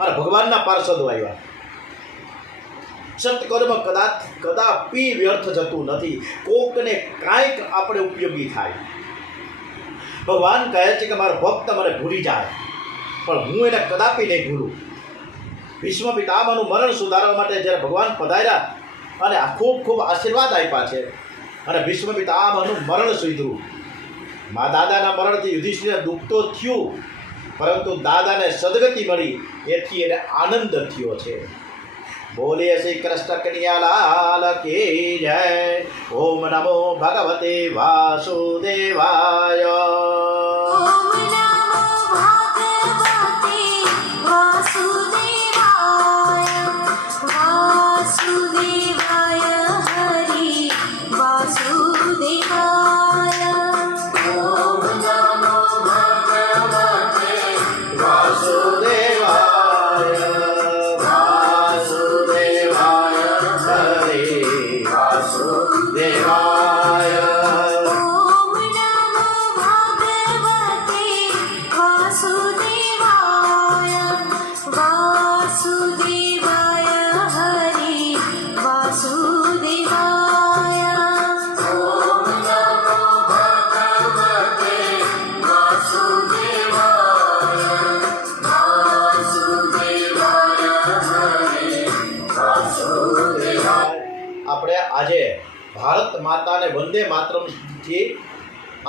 અને ભગવાનના પાર્ષદો આવ્યા. સત્કર્મ કદાપી વ્યર્થ જતું નથી. કોકને કાંઈક આપણે ઉપયોગી થાય. ભગવાન કહે છે કે મારો ભક્ત મને ભૂલી જાય પણ હું એને કદાપી નહીં ભૂલું. ભીષ્મ પિતામહનું મરણ સુધારવા માટે જ્યારે ભગવાન પધાર્યા અને ખૂબ ખૂબ આશીર્વાદ આપ્યા છે અને ભીષ્મ પિતામહનું મરણ સુધર્યું. મા દાદાના મરણથી યુધિષ્ઠિરને દુઃખ તો થયું પરંતુ દાદાને સદગતિ મળી એથી એને આનંદ થયો છે. બોલીએ શ્રી કૃષ્ણ કનૈયાલાલ કી જય. ઓમ નમો ભગવતે વાસુદેવાય. આપણે આજે ભારત માતાને વંદે માતરમથી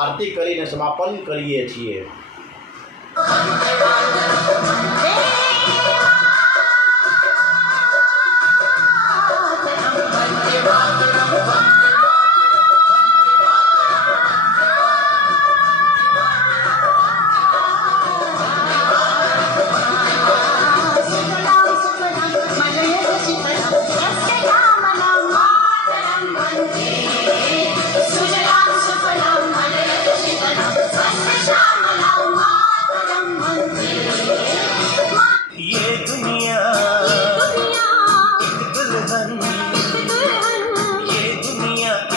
આરતી કરીને સમાપન કરીએ છીએ.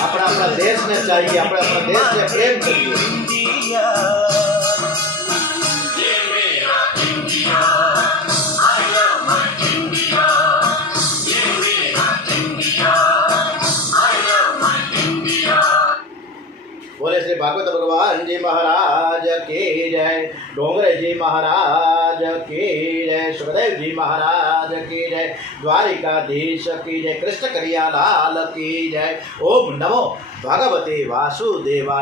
આપણા દેશને ચાહીએ, આપણે આપણા દેશને પ્રેમ કરીએ. બોલે શ્રી ભાગવત ભગવાનજી મહારાજ કી જય. ડોંગરેજી મહારાજ કી જય. સુખદેવજી મહારાજ કી જય. દ્વારિકાધીશ કી જય. કૃષ્ણ કનૈયાલાલ કી જય. ઓમ નમો ભગવતે વાસુદેવાય.